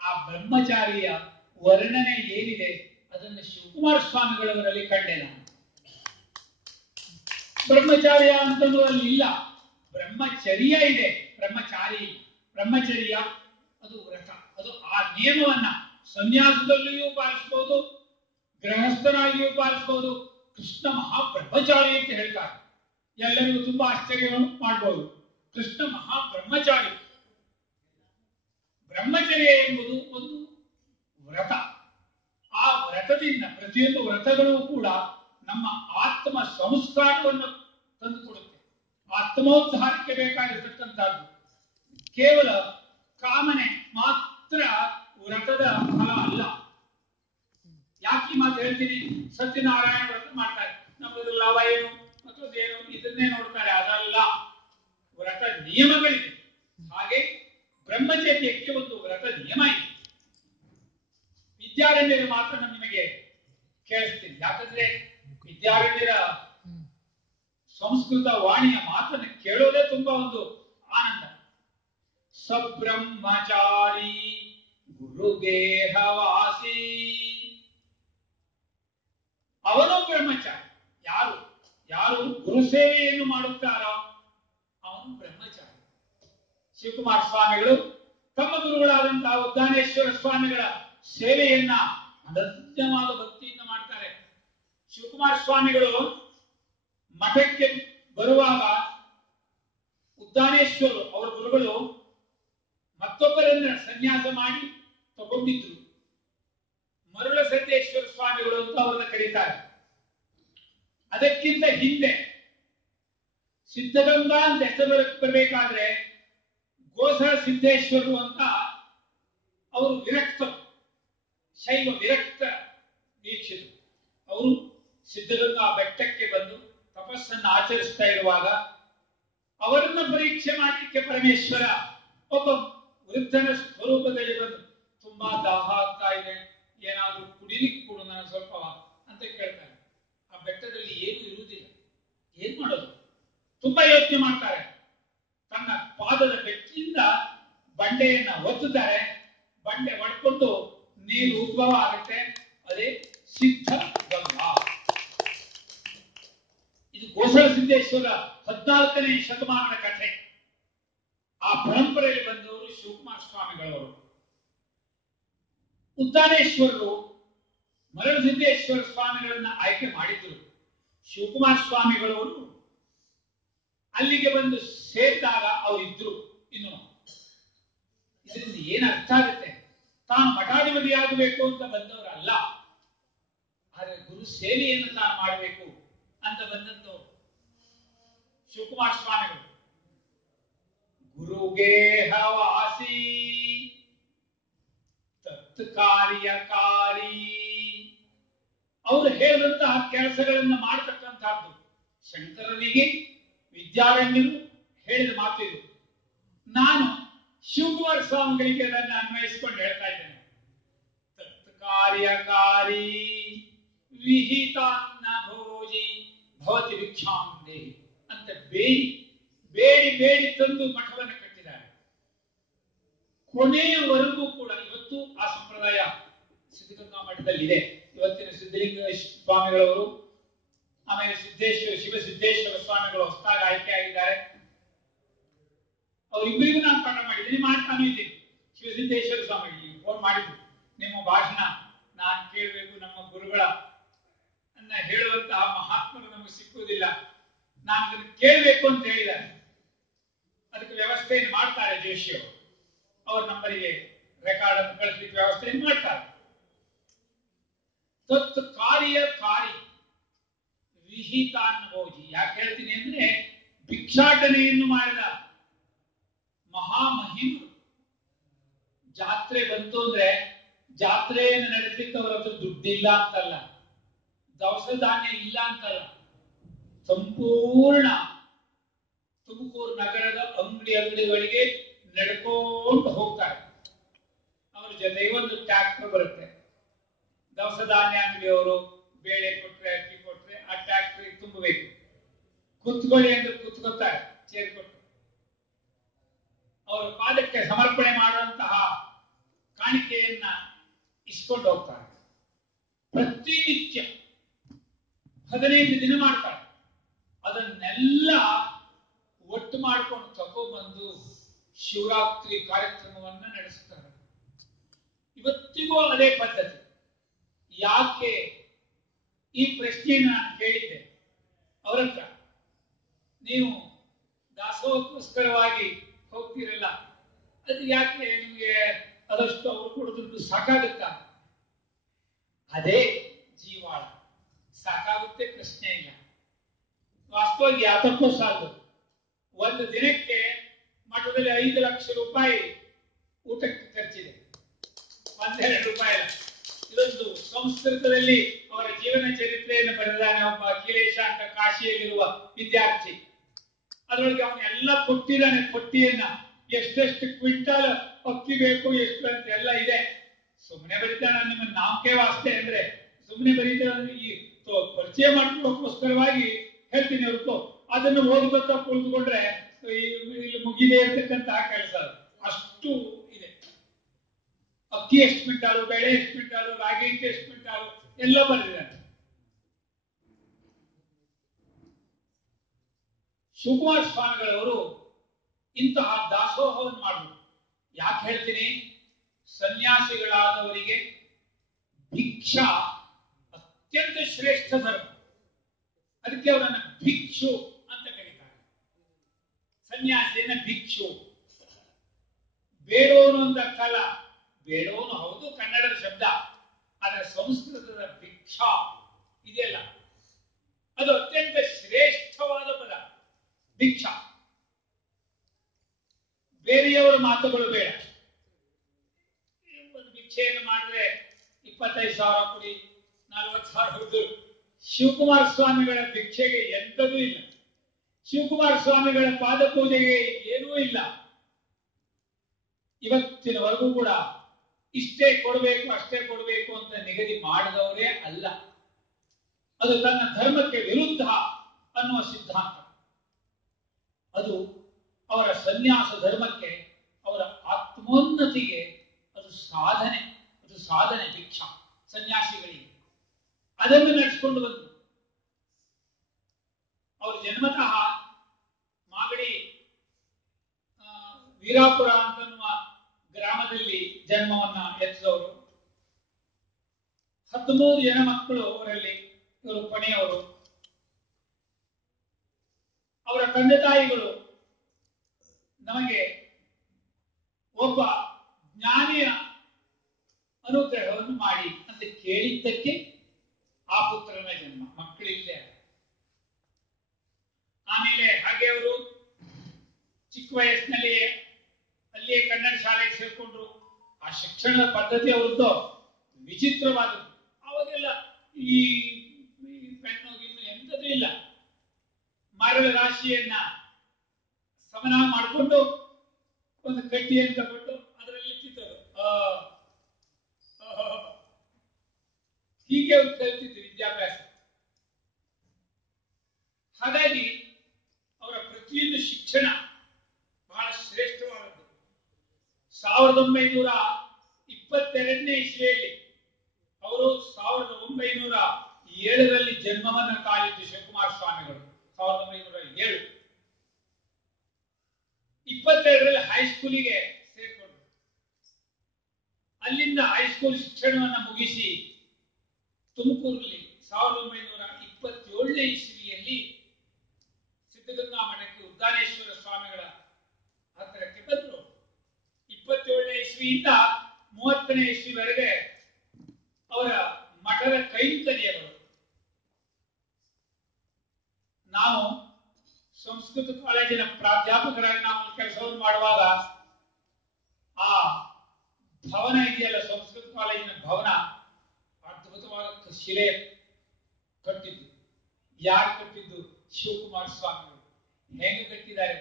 ಆ ಬ್ರಹ್ಮಚಾರಿಯ ವರ್ಣನೆ ಏನಿದೆ ಅದನ್ನು ಶಿವಕುಮಾರ ಸ್ವಾಮಿಗಳವರಲ್ಲಿ ಕಂಡೆ ನಾನು. ಬ್ರಹ್ಮಚಾರ್ಯ ಅಂತಂದ್ರಲ್ಲಿ ಇಲ್ಲ, ಬ್ರಹ್ಮಚರ್ಯ ಇದೆ, ಬ್ರಹ್ಮಚರ್ಯ ಅದು ವ್ರತ. ಅದು ಆ ನಿಯಮವನ್ನ ಸನ್ಯಾಸದಲ್ಲಿಯೂ ಪಾಲಿಸಬಹುದು, ಗೃಹಸ್ಥನಾಗಿಯೂ ಪಾಲಿಸಬಹುದು. ಕೃಷ್ಣ ಮಹಾಬ್ರಹ್ಮಚಾರಿ ಅಂತ ಹೇಳ್ತಾರೆ. ಎಲ್ಲರಿಗೂ ತುಂಬಾ ಆಶ್ಚರ್ಯವನ್ನು ಮಾಡಬಹುದು. ಕೃಷ್ಣ ಮಹಾಬ್ರಹ್ಮಚಾರಿ. ಬ್ರಹ್ಮಚರ್ಯ ಎಂಬುದು ಒಂದು ವ್ರತ. ಆ ವ್ರತದಿಂದ ಪ್ರತಿಯೊಂದು ವ್ರತಗಳು ಕೂಡ ನಮ್ಮ ಆತ್ಮ ಸಂಸ್ಕಾರವನ್ನು ತಂದುಕೊಡುತ್ತೆ. ಆತ್ಮೋದ್ಧಾರಕ್ಕೆ ಬೇಕಾಗಿರ್ತಕ್ಕಂಥದ್ದು. ಕೇವಲ ಕಾಮನೆ ಮಾತ್ರ ವ್ರತದ ಫಲ ಅಲ್ಲ. ಯಾಕೆ ಈ ಮಾತು ಹೇಳ್ತೀನಿ? ಸತ್ಯನಾರಾಯಣ ವ್ರತ ಮಾಡ್ತಾರೆ, ನಮ್ಮದು ಲಾಭ ಏನು ಮತ್ತದೇನು ಇದನ್ನೇ ನೋಡ್ತಾರೆ. ಅದಲ್ಲ, ವ್ರತ ನಿಯಮಗಳಿದೆ. ಹಾಗೆ ಬ್ರಹ್ಮಚರ್ಯಕ್ಕೆ ಒಂದು ವ್ರತ ನಿಯಮ ಇದೆ. ವಿದ್ಯಾರಣ್ಯರ ಮಾತ್ರ ನಾನು ನಿಮಗೆ ಕೇಳಿಸ್ತೀನಿ. ಯಾಕಂದ್ರೆ ವಿದ್ಯಾರಣ್ಯರ ಸಂಸ್ಕೃತ ವಾಣಿಯ ಮಾತನ್ನು ಕೇಳೋದೇ ತುಂಬಾ ಒಂದು ಆನಂದ. ಸಬ್ರಹ್ಮಚಾರಿ ಗುರುಗೇಹವಾಸಿ. ಅವನು ಬ್ರಹ್ಮಚಾರಿ. ಯಾರು ಗುರು ಸೇವೆಯನ್ನು ಮಾಡುತ್ತಾರೋ ಅವನು ಬ್ರಹ್ಮಚಾರಿ. ಶಿವಕುಮಾರ ಸ್ವಾಮಿಗಳು ತಮ್ಮ ಗುರುಗಳಾದಂತಹ ಉದ್ದಾನೇಶ್ವರ ಸ್ವಾಮಿಗಳ ಸೇವೆಯನ್ನ ಅನನ್ಯವಾದ ಭಕ್ತಿಯಿಂದ ಮಾಡ್ತಾರೆ. ಶಿವಕುಮಾರ ಸ್ವಾಮಿಗಳು ಮಠಕ್ಕೆ ಬರುವಾಗ ಉದ್ದಾನೇಶ್ವರು ಅವರ ಗುರುಗಳು ಮತ್ತೊಬ್ಬರನ್ನ ಸನ್ಯಾಸ ಮಾಡಿ ತಗೊಂಡಿದ್ರು. ಮರುಳ ಸಿದ್ದೇಶ್ವರ ಸ್ವಾಮಿಗಳು ಅಂತ ಅವರನ್ನ ಕರೀತಾರೆ. ಅದಕ್ಕಿಂತ ಹಿಂದೆ ಸಿದ್ಧಗಂಗಾ ಅಂತ ಹೆಸರು ಬರಬೇಕಾದ್ರೆ ಗೋಸಳ ಸಿದ್ದೇಶ್ವರರು ಅಂತ ಅವರು ಶೈವ ವಿರಕ್ತ ದೀಕ್ಷಿತರು. ಅವರು ಸಿದ್ಧಗಂಗಾ ಬೆಟ್ಟಕ್ಕೆ ಬಂದು ತಪಸ್ಸನ್ನು ಆಚರಿಸ್ತಾ ಇರುವಾಗ ಅವರನ್ನ ಪರೀಕ್ಷೆ ಮಾಡಲಿಕ್ಕೆ ಪರಮೇಶ್ವರ ಒಬ್ಬ ವೃದ್ಧನ ಸ್ವರೂಪದಲ್ಲಿ ಬಂದು, ತುಂಬಾ ದಾಹ ಆಗ್ತಾ ಇದೆ, ಏನಾದ್ರೂ ಕುಡಿಲಿಕ್ಕೆ ಕೊಡು ನಾನು ಸ್ವಲ್ಪ ಅಂತ ಕೇಳ್ತಾರೆ. ಆ ಬೆಟ್ಟದಲ್ಲಿ ಏನು ಇರುವುದಿಲ್ಲ, ಏನ್ ಮಾಡೋದು? ತುಂಬಾ ಯೋಚನೆ ಮಾಡ್ತಾರೆ. ತನ್ನ ಪಾದದ ಬೆಟ್ಟಿನಿಂದ ಬಂಡೆಯನ್ನ ಒತ್ತುತ್ತಾರೆ. ಬಂಡೆ ಒಡ್ಕೊಂಡು ನೀರು ಉದ್ಭವ ಆಗುತ್ತೆ. ಅದೇ ಸಿದ್ಧ ಗಂಗಾ. ಇದು ಗೋಸಲ ಸಿದ್ದೇಶ್ವರ 14ನೇ ಶತಮಾನದ ಕಥೆ. ಆ ಪರಂಪರೆಯಲ್ಲಿ ಬಂದವರು ಶಿವಕುಮಾರ ಸ್ವಾಮಿಗಳವರು. ಉದ್ದಾನೇಶ್ವರರು ಮರಳಸಿದ್ದೇಶ್ವರ ಸ್ವಾಮಿಗಳನ್ನ ಆಯ್ಕೆ ಮಾಡಿದ್ರು. ಶಿವಕುಮಾರ ಸ್ವಾಮಿಗಳವರು ಅಲ್ಲಿಗೆ ಬಂದು ಸೇರಿದಾಗ ಅವರಿದ್ರು. ಇನ್ನು ಇದರಿಂದ ಏನ್ ಅರ್ಥ ಆಗುತ್ತೆ? ತಾನು ಮಠಾಧಿಪತಿಯಾಗಬೇಕು ಅಂತ ಬಂದವರಲ್ಲ, ಆದರೆ ಗುರು ಸೇವೆಯನ್ನು ತಾನು ಮಾಡಬೇಕು ಅಂತ ಬಂದಂತವ್ರು ಶಿವಕುಮಾರ ಸ್ವಾಮಿಗಳು. ಗುರುಗೇಹವಾಸಿ ತತ್ಕಾರ್ಯಕಾರಿ, ಅವರು ಹೇಳಿದಂತಹ ಕೆಲಸಗಳನ್ನು ಮಾಡತಕ್ಕಂತಹದ್ದು. ಶಂಕರನಿಗೆ ವಿದ್ಯಾರಣ್ಯರು ಹೇಳಿದ ಮಾತು ಇದು. ನಾನು ಶಿವಕುಮಾರ ಸ್ವಾಮಿಗಳಿಗೆ ಅದನ್ನು ಅನ್ವಯಿಸಿಕೊಂಡು ಹೇಳ್ತಾ ಇದ್ದೇನೆ. ತತ್ಕಾರ್ಯಕಾರಿ ವಿಹಿತಾನ್ನ ಭೋಜಿ ಭವತಿ ಭಿಕ್ಷಾಂ ದೇಹಿ ಅಂತ ಬೇಡಿ ಬೇಡಿ ತಂದು ಮಠವನ್ನು ಕಟ್ಟಿದ್ದಾರೆ. ಕೊನೆಯವರೆಗೂ ಕೂಡ ಇವತ್ತು ಆ ಸಂಪ್ರದಾಯ ಸಿದ್ಧಗಂಗಾ ಮಠದಲ್ಲಿದೆ. ಇವತ್ತಿನ ಸಿದ್ಧಲಿಂಗ ಸ್ವಾಮಿಗಳವರು, ಆಮೇಲೆ ಶಿವಸಿದ್ದೇಶ್ವರ ಸ್ವಾಮಿಗಳು ಹೊಸದಾಗಿ ಆಯ್ಕೆ ಆಗಿದ್ದಾರೆ. ಅವರಿಬ್ಬರಿಗೂ ನಾನು ಪಾಠ ಮಾಡಿದ್ದೀನಿ, ಮಾಡ್ತಾನೂ ಇದ್ದೀನಿ. ಶಿವಸಿದ್ದೇಶ್ವರ ಸ್ವಾಮಿ ಫೋನ್ ಮಾಡಿದ್ರು, ನಿಮ್ಮ ಭಾಷಣ ನಾನು ಕೇಳಬೇಕು, ನಮ್ಮ ಗುರುಗಳ ಅನ್ನ ಹೇಳುವಂತಹ ಮಹಾತ್ಮರು ನಮಗೆ ಸಿಕ್ಕುವುದಿಲ್ಲ, ನಾನು ಅದನ್ನು ಕೇಳಬೇಕು ಅಂತ ಹೇಳಿದ್ದಾರೆ. ಅದಕ್ಕೆ ವ್ಯವಸ್ಥೆಯನ್ನು ಮಾಡ್ತಾರೆ ಜೋಶಿಯವರು. ಅವ್ರ ನಂಬರಿಗೆ ರೆಕಾರ್ಡ್ ಅನ್ನು ಕಳಿಸ್ಲಿಕ್ಕೆ ವ್ಯವಸ್ಥೆಯನ್ನು ಮಾಡ್ತಾರೆ. ತತ್ ಕಾರ್ಯಕಾರಿ ವಿಹಿತಾನ್ನಭೋಜಿ. ಯಾಕೆ ಹೇಳ್ತೀನಿ ಅಂದ್ರೆ, ಭಿಕ್ಷಾಟನೆಯನ್ನು ಮಾಡಿದ ಮಹಾಮಹಿಮರು. ಜಾತ್ರೆ ಬಂತು ಅಂದ್ರೆ ಜಾತ್ರೆಯನ್ನು ನಡೆಸಲಿಕ್ಕೆ ಅವರ ಹತ್ರ ದುಡ್ಡಿಲ್ಲ ಅಂತಲ್ಲ, ದವಸ ಧಾನ್ಯ ಇಲ್ಲ ಅಂತಲ್ಲ, ಸಂಪೂರ್ಣ ತುಮಕೂರು ನಗರದ ಅಂಗಡಿಗಳಿಗೆ ನಡ್ಕೊಂಡು ಹೋಗ್ತಾರೆ. ಅವ್ರ ಜೊತೆಗೆ ಒಂದು ಟ್ರ್ಯಾಕ್ಟರ್ ಬರುತ್ತೆ. ದವಸ ಧಾನ್ಯ ಅಂಗಡಿಯವರು ಬೇಳೆ ಕೊಟ್ರೆ, ಅಕ್ಕಿ ಕೊಟ್ರೆ ಆ ಟ್ರ್ಯಾಕ್ಟರ್ ತುಂಬಬೇಕು. ಕುತ್ಕೊಳ್ಳಿ ಅಂದ್ರೆ ಕುತ್ಕೊತಾರೆ, ಚೇರ್ ಕೊಟ್ಟು. ಅವರ ಪಾದಕ್ಕೆ ಸಮರ್ಪಣೆ ಮಾಡುವಂತಹ ಕಾಣಿಕೆಯನ್ನ ಇಸ್ಕೊಂಡು ಹೋಗ್ತಾರೆ. ಪ್ರತಿನಿತ್ಯ 15 ದಿನ ಮಾಡ್ತಾರೆ. ಅದನ್ನೆಲ್ಲ ಒಟ್ಟು ಮಾಡಿಕೊಂಡು ತಗೊಂಡ್ಬಂದು ಶಿವರಾತ್ರಿ ಕಾರ್ಯಕ್ರಮವನ್ನ ನಡೆಸ್ತಾರೆ. ಇವತ್ತಿಗೂ ಅದೇ ಪದ್ಧತಿ. ಯಾಕೆ ಈ ಪ್ರಶ್ನೆಯನ್ನು ನಾನು ಕೇಳಿದ್ದೆ ಅವರ ಹತ್ರ, ನೀವು ದಾಸೋಹಕ್ಕೋಸ್ಕರವಾಗಿ ಹೋಗ್ತಿರಲ್ಲ, ಅದು ಯಾಕೆ ನಿಮಗೆ ಅದಷ್ಟು ಅವರು ಕೊಡೋದು ಸಾಕಾಗುತ್ತಾ? ಅದೇ ಜೀವಾಳ. ಸಾಕಾಗುತ್ತೆ, ಪ್ರಶ್ನೆ ಇಲ್ಲ. ವಾಸ್ತವವಾಗಿ ಯಾತಕ್ಕೂ ಸಾಕು. ಒಂದು ದಿನಕ್ಕೆ ಮಠದಲ್ಲಿ 5 ಲಕ್ಷ ರೂಪಾಯಿ ಊಟಕ್ಕೆ ಖರ್ಚಿದೆ, 1-2 ರೂಪಾಯಿ ಅಲ್ಲ. ಇದೊಂದು ಸಂಸ್ಕೃತದಲ್ಲಿ ಅವರ ಜೀವನ ಚರಿತ್ರೆಯನ್ನು ಬರೆದಾನೆ ಒಬ್ಬ ಅಖಿಲೇಶ ಅಂತ, ಕಾಶಿಯಲ್ಲಿರುವ ವಿದ್ಯಾರ್ಥಿ. ಅದರೊಳಗೆ ಅವನು ಎಲ್ಲ ಕೊಟ್ಟಿದ್ದಾನೆ, ಪಟ್ಟಿಯನ್ನ. ಎಷ್ಟೆಷ್ಟು ಕ್ವಿಂಟಾಲ್ ಅಕ್ಕಿ ಬೇಕು, ಎಷ್ಟು ಅಂತ ಎಲ್ಲ ಇದೆ. ಸುಮ್ಮನೆ ಬರೀತಾನೆ, ನಿಮ್ಮ ನಾಮಕೆ ವಾಸ್ತೆ ಅಂದ್ರೆ ಸುಮ್ಮನೆ ಬರೀತಾನೆ. ಈ ಪರಿಚಯ ಮಾಡ್ಕೊಳ್ಳೋಕ್ಕೋಸ್ಕರವಾಗಿ ಹೇಳ್ತೀನಿ ಹೊರತು ಅದನ್ನು ಓದ್ಕೊತಾ ಕುಳಿತುಕೊಂಡ್ರೆ ಇಲ್ಲಿ ಮುಗಿದೇ ಇರ್ತಕ್ಕಂತಹ ಕೆಲಸ. ಅಷ್ಟು ಇದೆ. ಅಕ್ಕಿ ಎಷ್ಟು ಕ್ವಿಂಟಾಲು, ಬೆಳೆ ಎಷ್ಟು ಕ್ವಿಂಟಾಲು, ರಾಗಿ ಎಷ್ಟು ಕ್ವಿಂಟಾಲು ಎಲ್ಲ ಬರೆದಿದ್ದಾನೆ. ಶಿವಕುಮಾರ ಸ್ವಾಮಿಗಳವರು ಇಂತಹ ದಾಸೋಹವನ್ನು ಮಾಡುವುದು. ಯಾಕೆ ಹೇಳ್ತೀನಿ? ಸನ್ಯಾಸಿಗಳಾದವರಿಗೆ ಭಿಕ್ಷಾ ಅತ್ಯಂತ ಶ್ರೇಷ್ಠ ಧರ್ಮ. ಅದಕ್ಕೆ ಅವರನ್ನ ಭಿಕ್ಷು ಅಂತ ಕರೀತಾರೆ. ಸನ್ಯಾಸಿಯನ್ನ ಭಿಕ್ಷು. ಬೇಡೋನು ಅಂತ ಅರ್ಥಲ್ಲ. ಬೇಡೋನು ಹೌದು, ಕನ್ನಡದ ಶಬ್ದ. ಆದರೆ ಸಂಸ್ಕೃತದ ಭಿಕ್ಷಾ ಇದೆಯಲ್ಲ, ಅದು ಅತ್ಯಂತ ಶ್ರೇಷ್ಠವಾದ ಪದ. ಭಿಕ್ಷಾ. ಬೇರೆಯವರ ಮಾತುಗಳು ಬೇಡ. ಒಂದು ಭಿಕ್ಷೆಯನ್ನು ಮಾಡಿದ್ರೆ 25,000 ಕೊಡಿ, 40,000 ಕೊಡಿ. ಶಿವಕುಮಾರ ಸ್ವಾಮಿಗಳ ಭಿಕ್ಷೆಗೆ ಎಂಥದೂ ಇಲ್ಲ. ಶಿವಕುಮಾರ ಸ್ವಾಮಿಗಳ ಪಾದ ಪೂಜೆಗೆ ಏನೂ ಇಲ್ಲ. ಇವತ್ತಿನವರೆಗೂ ಕೂಡ ಇಷ್ಟೇ ಕೊಡಬೇಕು, ಅಷ್ಟೇ ಕೊಡಬೇಕು ಅಂತ ನಿಗದಿ ಮಾಡಿದವರೇ ಅಲ್ಲ. ಅದು ತನ್ನ ಧರ್ಮಕ್ಕೆ ವಿರುದ್ಧ ಅನ್ನುವ ಸಿದ್ಧಾಂತ. ಅದು ಅವರ ಸನ್ಯಾಸ ಧರ್ಮಕ್ಕೆ, ಅವರ ಆತ್ಮೋನ್ನತಿಗೆ ಅದು ಸಾಧನೆ. ಅದು ಸಾಧನೆ ಭಿಕ್ಷಾ ಸನ್ಯಾಸಿಗಳಿಗೆ. ಅದನ್ನು ನಡೆಸಿಕೊಂಡು ಬಂದು ಅವರ ಜನ್ಮವನ್ನ ಎತ್ತಿದವರು. 13 ಜನ ಮಕ್ಕಳು ಅವರಲ್ಲಿ, ಇವರು ಕೊನೆಯವರು. ಅವರ ತಂದೆ ತಾಯಿಗಳು ನಮಗೆ ಒಬ್ಬ ಜ್ಞಾನಿಯ ಅನುಗ್ರಹವನ್ನು ಮಾಡಿ ಅಂತ ಕೇಳಿದ್ದಕ್ಕೆ ಆ ಪುತ್ರನ ಜನ್ಮ. ಮಕ್ಕಳಿಲ್ಲದೆ ಆಮೇಲೆ ಹಾಗೆ ಅವರು ಚಿಕ್ಕ ವಯಸ್ಸಿನಲ್ಲಿ ಅಲ್ಲಿಯೇ ಕನ್ನಡ ಶಾಲೆಗೆ ಸೇರ್ಕೊಂಡ್ರು. ಆ ಶಿಕ್ಷಣದ ಪದ್ಧತಿ ಅವರದ್ದು ವಿಚಿತ್ರವಾದದ್ದು. ಅವಾಗೆಲ್ಲ ಈ ಪೆನ್ನು ಗಿನ್ನು ಎಂಥದ್ದು ಇಲ್ಲ. ಮರಳ ರಾಶಿಯನ್ನ ಸಮನ ಮಾಡಿಕೊಂಡು ಒಂದು ಕಡ್ಡಿಯನ್ನು ತಗೊಂಡು ಅದರಲ್ಲಿ ಕಿತ್ತದು, ಹೀಗೆ ಅವ್ರು ಕಲಿತಿದ್ರು ವಿದ್ಯಾಭ್ಯಾಸ. ಹಾಗಾಗಿ ಅವರ ಪ್ರತಿಯೊಂದು ಶಿಕ್ಷಣ ಬಹಳ ಶ್ರೇಷ್ಠವಾದದ್ದು. 1922ನೇ ಇಸ್ವಿಯಲ್ಲಿ ಅವರು 1907ರಲ್ಲಿ ಜನ್ಮವನ್ನು ತಾಳಿದ್ದು ಶಿವಕುಮಾರ ಸ್ವಾಮಿಗಳು. 1907 22ರಲ್ಲಿ ಹೈಸ್ಕೂಲಿಗೆ ಸೇರ್ಕೊಂಡ್ರು. ಅಲ್ಲಿಂದ ಹೈಸ್ಕೂಲ್ ಶಿಕ್ಷಣವನ್ನು ಮುಗಿಸಿ ತುಮಕೂರಲ್ಲಿ 1927ನೇ ಇಸ್ವಿಯಲ್ಲಿ ಸಿದ್ಧಗಂಗಾ ಮಠಕ್ಕೆ ಉದ್ದಾನೇಶ್ವರ ಸ್ವಾಮಿಗಳ ಹತ್ತಿರಕ್ಕೆ ಬಂದರು. 27ನೇ ಇಸ್ವಿಯಿಂದ 30ನೇ ಇಸ್ವಿವರೆಗೆ ಅವರ ಮಠದ ಕೈಂಕರ್ಯಗಳು. ನಾವು ಸಂಸ್ಕೃತ ಕಾಲೇಜಿನ ಪ್ರಾಧ್ಯಾಪಕರಾಗಿ ನಾವು ಕೆಲಸವನ್ನು ಮಾಡುವಾಗ ಆ ಭವನ ಇದೆಯಲ್ಲ, ಸಂಸ್ಕೃತ ಕಾಲೇಜಿನ ಭವನ ಅದ್ಭುತವಾದ ಶಿಲೆ ಕಟ್ಟಿದ್ದು. ಯಾರು ಕಟ್ಟಿದ್ದು? ಶಿವಕುಮಾರ ಸ್ವಾಮಿಗಳು. ಹೆಂಗೆ ಕಟ್ಟಿದ್ದಾರೆ?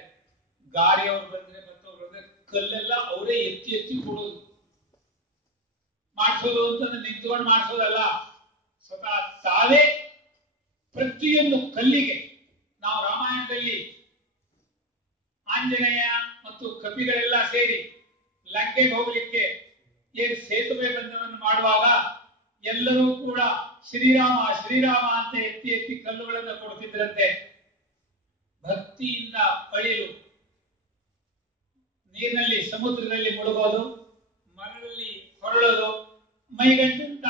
ಗಾಡಿ ಅವರು ಬಂದ್ರೆ ಮತ್ತವ್ರು ಕಲ್ಲೆಲ್ಲ ಅವರೇ ಎತ್ತಿ ಎತ್ತಿ ಕೊಡೋದು. ಮಾಡಿಸೋದು ಅಂತಂದ್ರೆ ನಿಂತ್ಕೊಂಡು ಮಾಡಿಸೋದಲ್ಲ, ಸ್ವತಃ ತಾವೇ ಪ್ರತಿಯೊಂದು ಕಲ್ಲಿಗೆ. ನಾವು ರಾಮಾಯಣದಲ್ಲಿ ಆಂಜನೇಯ ಮತ್ತು ಕಪಿಗಳೆಲ್ಲ ಸೇರಿ ಲಂಕೆಗೆ ಹೋಗ್ಲಿಕ್ಕೆ ಏನು ಸೇತುವೆ ಬಂಧವನ್ನು ಮಾಡುವಾಗ ಎಲ್ಲರೂ ಕೂಡ ಶ್ರೀರಾಮ ಶ್ರೀರಾಮ ಅಂತ ಎತ್ತಿ ಎತ್ತಿ ಕಲ್ಲುಗಳನ್ನು ಕೊಡ್ತಿದ್ರಂತೆ. ಭಕ್ತಿಯಿಂದ ಅಳಿಲು, ನೀರಿನಲ್ಲಿ ಸಮುದ್ರದಲ್ಲಿ ಮುಳುಗೋದು, ಮರಳಲ್ಲಿ ಹೊರಳೋದು, ಮೈಗಂಟಂತ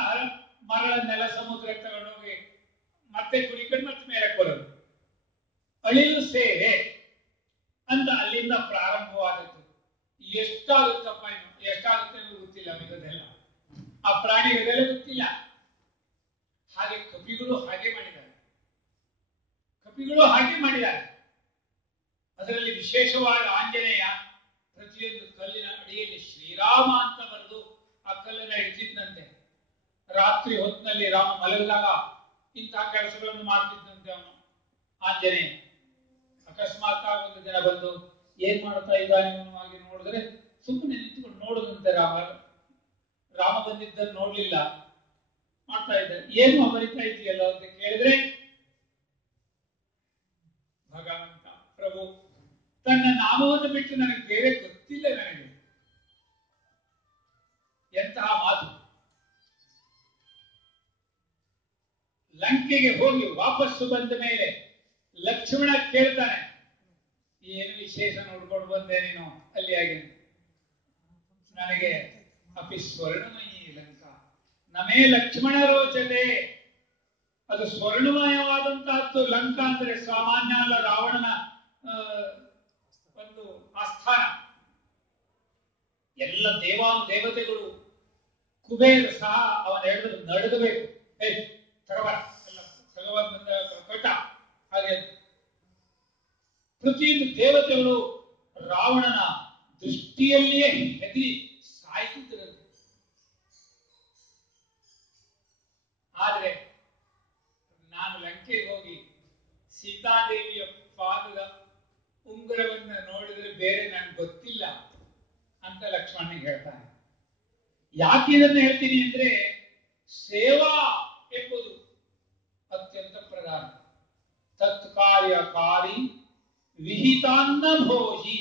ಮರಳನ್ನೆಲ್ಲ ಸಮುದ್ರಕ್ಕೆ ತಗೊಂಡೋಗಿ ಮತ್ತೆ ಕುಡಿಕೊಂಡು ಮತ್ತೆ ಮೇಲೆ ಬರೋದು. ಅಳಿಲು ಸೇವೆ ಅಂತ ಅಲ್ಲಿಂದ ಪ್ರಾರಂಭವಾದದ್ದು. ಎಷ್ಟಾಗುತ್ತಪ್ಪ, ಇನ್ನು ಎಷ್ಟಾಗುತ್ತೆ ಅನ್ನೋದು ಗೊತ್ತಿಲ್ಲ ಅವರಿಗೆಲ್ಲ. ಆ ಪ್ರಾಣಿಗಳಿಗೆಲ್ಲ ಗೊತ್ತಿಲ್ಲ. ಹಾಗೆ ಕಪಿಗಳು ಹಾಗೆ ಮಾಡಿದ್ದಾರೆ. ಅದರಲ್ಲಿ ವಿಶೇಷವಾಗಿ ಆಂಜನೇಯ ಪ್ರತಿಯೊಂದು ಕಲ್ಲಿನ ಅಡಿಯಲ್ಲಿ ಶ್ರೀರಾಮ ಅಂತ ಬರೆದು ಆ ಕಲ್ಲನ್ನ ಇಡ್ತಿದ್ದಂತೆ. ರಾತ್ರಿ ಹೊತ್ತಿನಲ್ಲಿ ರಾಮ ಮಲಗಿದಾಗ ಇಂತಹ ಕೆಲಸಗಳನ್ನು ಮಾಡ್ತಿದ್ದಂತೆ ಅವನು ಆಂಜನೇಯ. ಅಕಸ್ಮಾತ್ ಒಂದು ದಿನ ಬಂದು ಏನ್ ಮಾಡ್ತಾ ಇದ್ದಾನೆ ಹಾಗೆ ನೋಡಿದ್ರೆ ಸುಮ್ಮನೆ ನಿಂತ್ಕೊಂಡು ನೋಡುದಂತೆ. ರಾಮ ಬಂದಿದ್ದನ್ನು ನೋಡ್ಲಿಲ್ಲ, ಮಾಡ್ತಾ ಇದ್ದಾರೆ. ಏನು ಬರಿತಾ ಇದೆಯಲ್ಲ ಅಂತ ಕೇಳಿದ್ರೆ, ಭಗವಂತ ಪ್ರಭು ತನ್ನ ನಾಮವನ್ನು ಬಿಟ್ಟು ನನಗೆ ಬೇರೆ ಗೊತ್ತಿಲ್ಲ ನನಗೆ. ಎಂತಹ ಮಾತು! ಲಂಕೆಗೆ ಹೋಗಿ ವಾಪಸ್ಸು ಬಂದ ಮೇಲೆ ಲಕ್ಷ್ಮಣ ಕೇಳ್ತಾನೆ, ಏನು ವಿಶೇಷ ನೋಡ್ಕೊಂಡು ಬಂದೆ ನೀನು ಅಲ್ಲಿ? ಹಾಗೆ ನನಗೆ ಅಪಿ ಸ್ವರ್ಣಮಯಿ ಲಂಕಾ ನಮೇ ಲಕ್ಷ್ಮಣ ರೋಚತೆ. ಅದು ಸ್ವರ್ಣಮಯವಾದಂತಹದ್ದು ಲಂಕಾ ಅಂದ್ರೆ ಸಾಮಾನ್ಯ ಅಲ್ಲ. ರಾವಣನ ಒಂದು ಆಸ್ಥಾನ. ಎಲ್ಲ ದೇವತೆಗಳು, ಕುಬೇರ ಸಹ ಅವನ ಹೇಳಿದ್ರು ನಡಗಬೇಕು. ಭಗವಂತ ಕಟ ಹಾಗೆ ಪ್ರತಿಯೊಂದು ದೇವತೆಗಳು ರಾವಣನ ದೃಷ್ಟಿಯಲ್ಲಿಯೇ ಹೆದರಿ ಸಾಯ್ತಿದ್ದರಂತೆ. ಆದ್ರೆ ನಾನು ಲಂಕೆಗೆ ಹೋಗಿ ಸೀತಾದೇವಿಯ ಪಾದದ ಉಂಗುರವನ್ನ ನೋಡಿದ್ರೆ ಬೇರೆ ನನ್ಗೆ ಗೊತ್ತಿಲ್ಲ ಅಂತ ಲಕ್ಷ್ಮಣನಿಗೆ ಹೇಳ್ತಾನೆ. ಯಾಕೆ ಇದನ್ನು ಹೇಳ್ತೀನಿ ಅಂದ್ರೆ, ಸೇವಾ ಎಂಬುದು ಅತ್ಯಂತ ಪ್ರಧಾನ. ತತ್ಕಾರ್ಯಕಾರಿ ವಿಹಿತಾನ್ನ ಭೋಜಿ.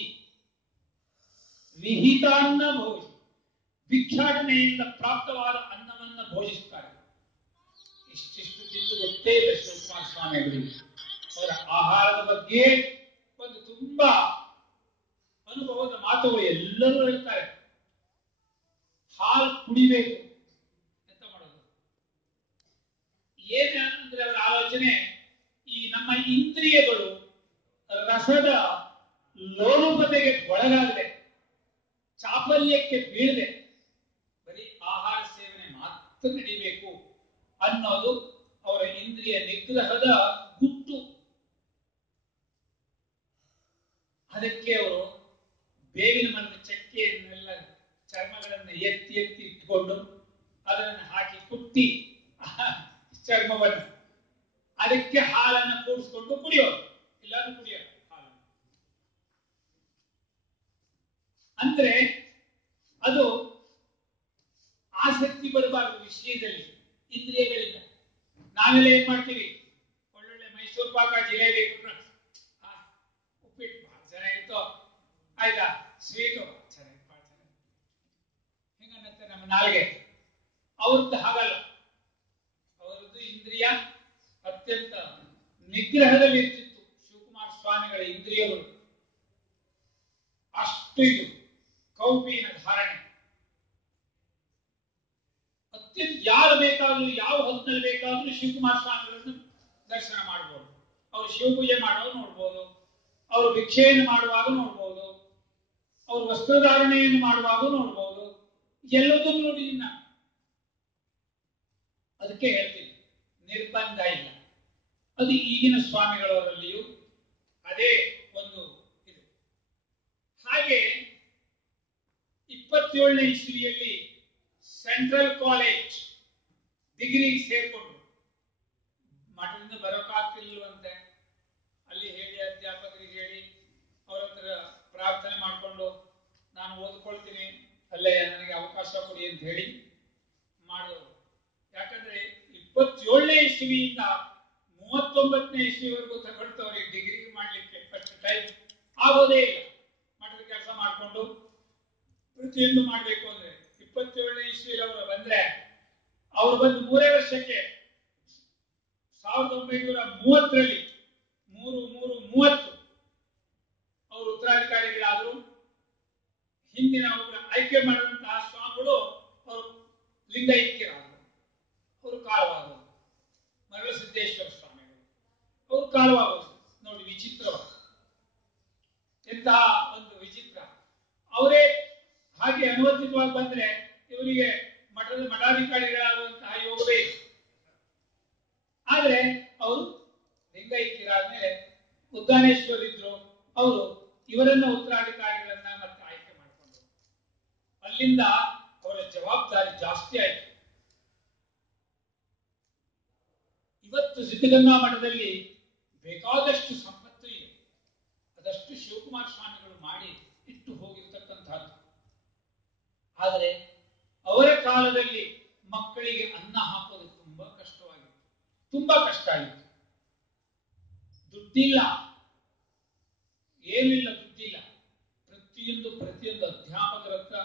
ಭಿಕ್ಷಾಟನೆಯಿಂದ ಪ್ರಾಪ್ತವಾದ ಅನ್ನವನ್ನು ಭೋಜಿಸುತ್ತಾರೆ. ಇಷ್ಟಿಷ್ಟು ತಿಂದು ಗೊತ್ತೇ ಇಲ್ಲ ಶಿವಕುಮಾರ ಸ್ವಾಮಿಗಳಿಗೆ. ಅವರ ಆಹಾರದ ಬಗ್ಗೆ ಒಂದು ತುಂಬಾ ಅನುಭವದ ಮಾತುಗಳು ಎಲ್ಲರೂ ಹೇಳ್ತಾರೆ. ಹಾಲು ಕುಡಿಬೇಕು. ಎಂತ ಮಾಡೋದು? ಏನಂದ್ರೆ ಅವರ ಆಲೋಚನೆ, ಈ ನಮ್ಮ ಇಂದ್ರಿಯಗಳು ರಸದ ಲೋಲುಪತೆಗೆ ಒಳಗಾಗದೆ, ಚಾಪಲ್ಯಕ್ಕೆ ಬೀಳದೆ, ಬರೀ ಆಹಾರ ಸೇವನೆ ಮಾತ್ರ ನಡಿಬೇಕು ಅನ್ನೋದು ಅವರ ಇಂದ್ರಿಯ ನಿಗ್ರಹದ ಗುಟ್ಟು. ಅದಕ್ಕೆ ಅವರು ಬೇವಿನ ಮರದ ಚಕ್ಕೆಯನ್ನೆಲ್ಲ ಚರ್ಮಗಳನ್ನು ಎತ್ತಿ ಎತ್ತಿ ಇಟ್ಕೊಂಡು ಅದನ್ನು ಹಾಕಿ ಕುಟ್ಟಿ ಚರ್ಮವನ್ನು ಅದಕ್ಕೆ ಹಾಲನ್ನು ಕೂಡಿಸ್ಕೊಂಡು ಕುಡಿಯೋದು, ಎಲ್ಲರೂ ಕುಡಿಯೋದು ಹಾಲನ್ನು. ಅಂದ್ರೆ ಅದು ಆಸಕ್ತಿ ಬರಬಾರದು ವಿಷಯದಲ್ಲಿ, ಇಂದ್ರಿಯಗಳಿಂದ. ನಾವೆಲ್ಲ ಏನ್ ಮಾಡ್ತೀವಿ? ಒಳ್ಳೊಳ್ಳೆ ಮೈಸೂರು ಪಾಕ, ಜಿಲೇಬಿ, ಉಪ್ಪಿಟ್ಟು ಬಹಳ ಚೆನ್ನಾಗಿತ್ತು, ಆಯ್ತಾ, ಸ್ವೀಟು ಚೆನ್ನಾಗಿ ಹಿಂಗನ್ನತ್ತೆ ನಮ್ಮ ನಾಲ್ಗೆ. ಅವ್ರದ್ದು ಹಾಗಲ್ಲ. ಅವರದ್ದು ಇಂದ್ರಿಯ ಅತ್ಯಂತ ನಿಗ್ರಹದಲ್ಲಿ ಇರ್ತಿತ್ತು. ಶಿವಕುಮಾರ ಸ್ವಾಮಿಗಳ ಇಂದ್ರಿಯಗಳು ಅಷ್ಟು ಇದು ಕೌಪಿನ ಧಾರಣೆ. ಅತ್ಯಂತ ಯಾರು ಬೇಕಾದ್ರೂ ಯಾವ ಹೊತ್ತಿನಲ್ಲಿ ಬೇಕಾದ್ರೂ ಶಿವಕುಮಾರ ಸ್ವಾಮಿಗಳನ್ನು ದರ್ಶನ ಮಾಡಬಹುದು. ಅವರು ಶಿವಪೂಜೆ ಮಾಡುವಾಗ ನೋಡ್ಬೋದು, ಅವರು ಭಿಕ್ಷೆಯನ್ನು ಮಾಡುವಾಗ ನೋಡ್ಬೋದು, ಅವರು ವಸ್ತ್ರಧಾರಣೆಯನ್ನು ಮಾಡುವಾಗ ನೋಡ್ಬೋದು, ಎಲ್ಲದನ್ನು ನೋಡಿದ್ದೀನಿ ನಾನು. ಅದಕ್ಕೆ ಹೇಳ್ತೀನಿ, ನಿರ್ಬಂಧ ಇಲ್ಲ. ಅದು ಈಗಿನ ಸ್ವಾಮಿಗಳವರಲ್ಲಿಯೂ ಅದೇ ಒಂದು ಇದು. ಹಾಗೆ 27ನೇ ಇಸ್ವಿಯಲ್ಲಿ ಸೆಂಟ್ರಲ್ ಕಾಲೇಜ್ ಡಿಗ್ರಿ ಸೇರ್ಕೊಂಡ್ರು. ಮಠದಿಂದ ಬರೋಕ್ಕಾಗ್ತಿಲ್ವಂತೆ, ಅಲ್ಲಿ ಹೇಳಿ ಅಧ್ಯಾಪಕರಿಗೆ ಹೇಳಿ ಅವ್ರ ಹತ್ರ ಪ್ರಾರ್ಥನೆ ಮಾಡಿಕೊಂಡು ನಾನು ಓದ್ಕೊಳ್ತೀನಿ, ಅಲ್ಲೇ ನನಗೆ ಅವಕಾಶ ಕೊಡಿ ಅಂತ ಹೇಳಿ ಮಾಡಿದವರು. ಯಾಕಂದ್ರೆ 27ನೇ ಇಸ್ವಿಯಿಂದ 39ನೇ ಇಸ್ವಿವರೆಗೂ ತಗೊಳ್ತವ್ರಿಗೆ ಡಿಗ್ರಿ ಮಾಡ್ಲಿಕ್ಕೆ ಫಸ್ಟ್ ಟೈಮ್ ಆಗೋದೇ ಇಲ್ಲ. ಮಠದ ಕೆಲಸ ಮಾಡಿಕೊಂಡು ಪ್ರತಿಯೊಂದು ಮಾಡಬೇಕು ಅಂದ್ರೆ 27ನೇ ಇಸ್ವಿಯಲ್ಲಿ ಅವರು ಬಂದ್ರೆ, ಅವ್ರು ಬಂದು 3 ವರ್ಷಕ್ಕೆ 1930ರಲ್ಲಿ 3/3/30 ಅವರು ಉತ್ತರಾಧಿಕಾರಿಗಳಾದರು. ಹಿಂದಿನ ಒಬ್ಬರ ಆಯ್ಕೆ ಮಾಡಿದಂತಹ ಸ್ವಾಮಿಗಳು ಅವರು ಲಿಂಗೈಕ್ಯರಾದರು, ಅವರು ಕಾಲವಾದರು. ಮರಳಸಿದ್ದೇಶ್ವರ ಸ್ವಾಮಿಗಳು ಅವರು ಕಾಲವಾಗೋದು. ನೋಡಿ ವಿಚಿತ್ರವಾಗಿ, ಎಂತಹ ಒಂದು ವಿಚಿತ್ರ. ಅವರೇ ಹಾಗೆ ಅನುವರ್ತಿತವಾಗಿ ಬಂದ್ರೆ ಇವರಿಗೆ ಮಠಾಧಿಕಾರಿಗಳಾಗುವಂತಹ ಯೋಗವೇ ಇದೆ. ಆದ್ರೆ ಅವರು ಲಿಂಗೈಕ್ಯರಾದ್ಮೇಲೆ ಉದ್ದಾನೇಶ್ವರ್ ಇದ್ರು, ಅವರು ಇವರನ್ನ ಉತ್ತರಾಧಿಕಾರಿಗಳನ್ನ ಮತ್ತೆ ಆಯ್ಕೆ ಮಾಡಿಕೊಂಡ್ರು. ಅಲ್ಲಿಂದ ಅವರ ಜವಾಬ್ದಾರಿ ಜಾಸ್ತಿ ಆಯಿತು. ಇವತ್ತು ಸಿದ್ಧಗಂಗಾ ಮಠದಲ್ಲಿ ಬೇಕಾದಷ್ಟು ಸಂಪತ್ತು ಇದೆ, ಅದಷ್ಟು ಶಿವಕುಮಾರ ಸ್ವಾಮಿಗಳು ಮಾಡಿ ಇಟ್ಟು ಹೋಗಿರ್ತಕ್ಕಂಥದ್ದು. ಆದರೆ ಅವರ ಕಾಲದಲ್ಲಿ ಮಕ್ಕಳಿಗೆ ಅನ್ನ ಹಾಕೋದು ತುಂಬಾ ಕಷ್ಟವಾಗಿತ್ತು, ತುಂಬಾ ಕಷ್ಟ ಆಗಿತ್ತು. ದುಡ್ಡಿಲ್ಲ, ಏನಿಲ್ಲ, ದುಡ್ಡಿಲ್ಲ. ಪ್ರತಿಯೊಂದು ಅಧ್ಯಾಪಕರ ಹತ್ರ,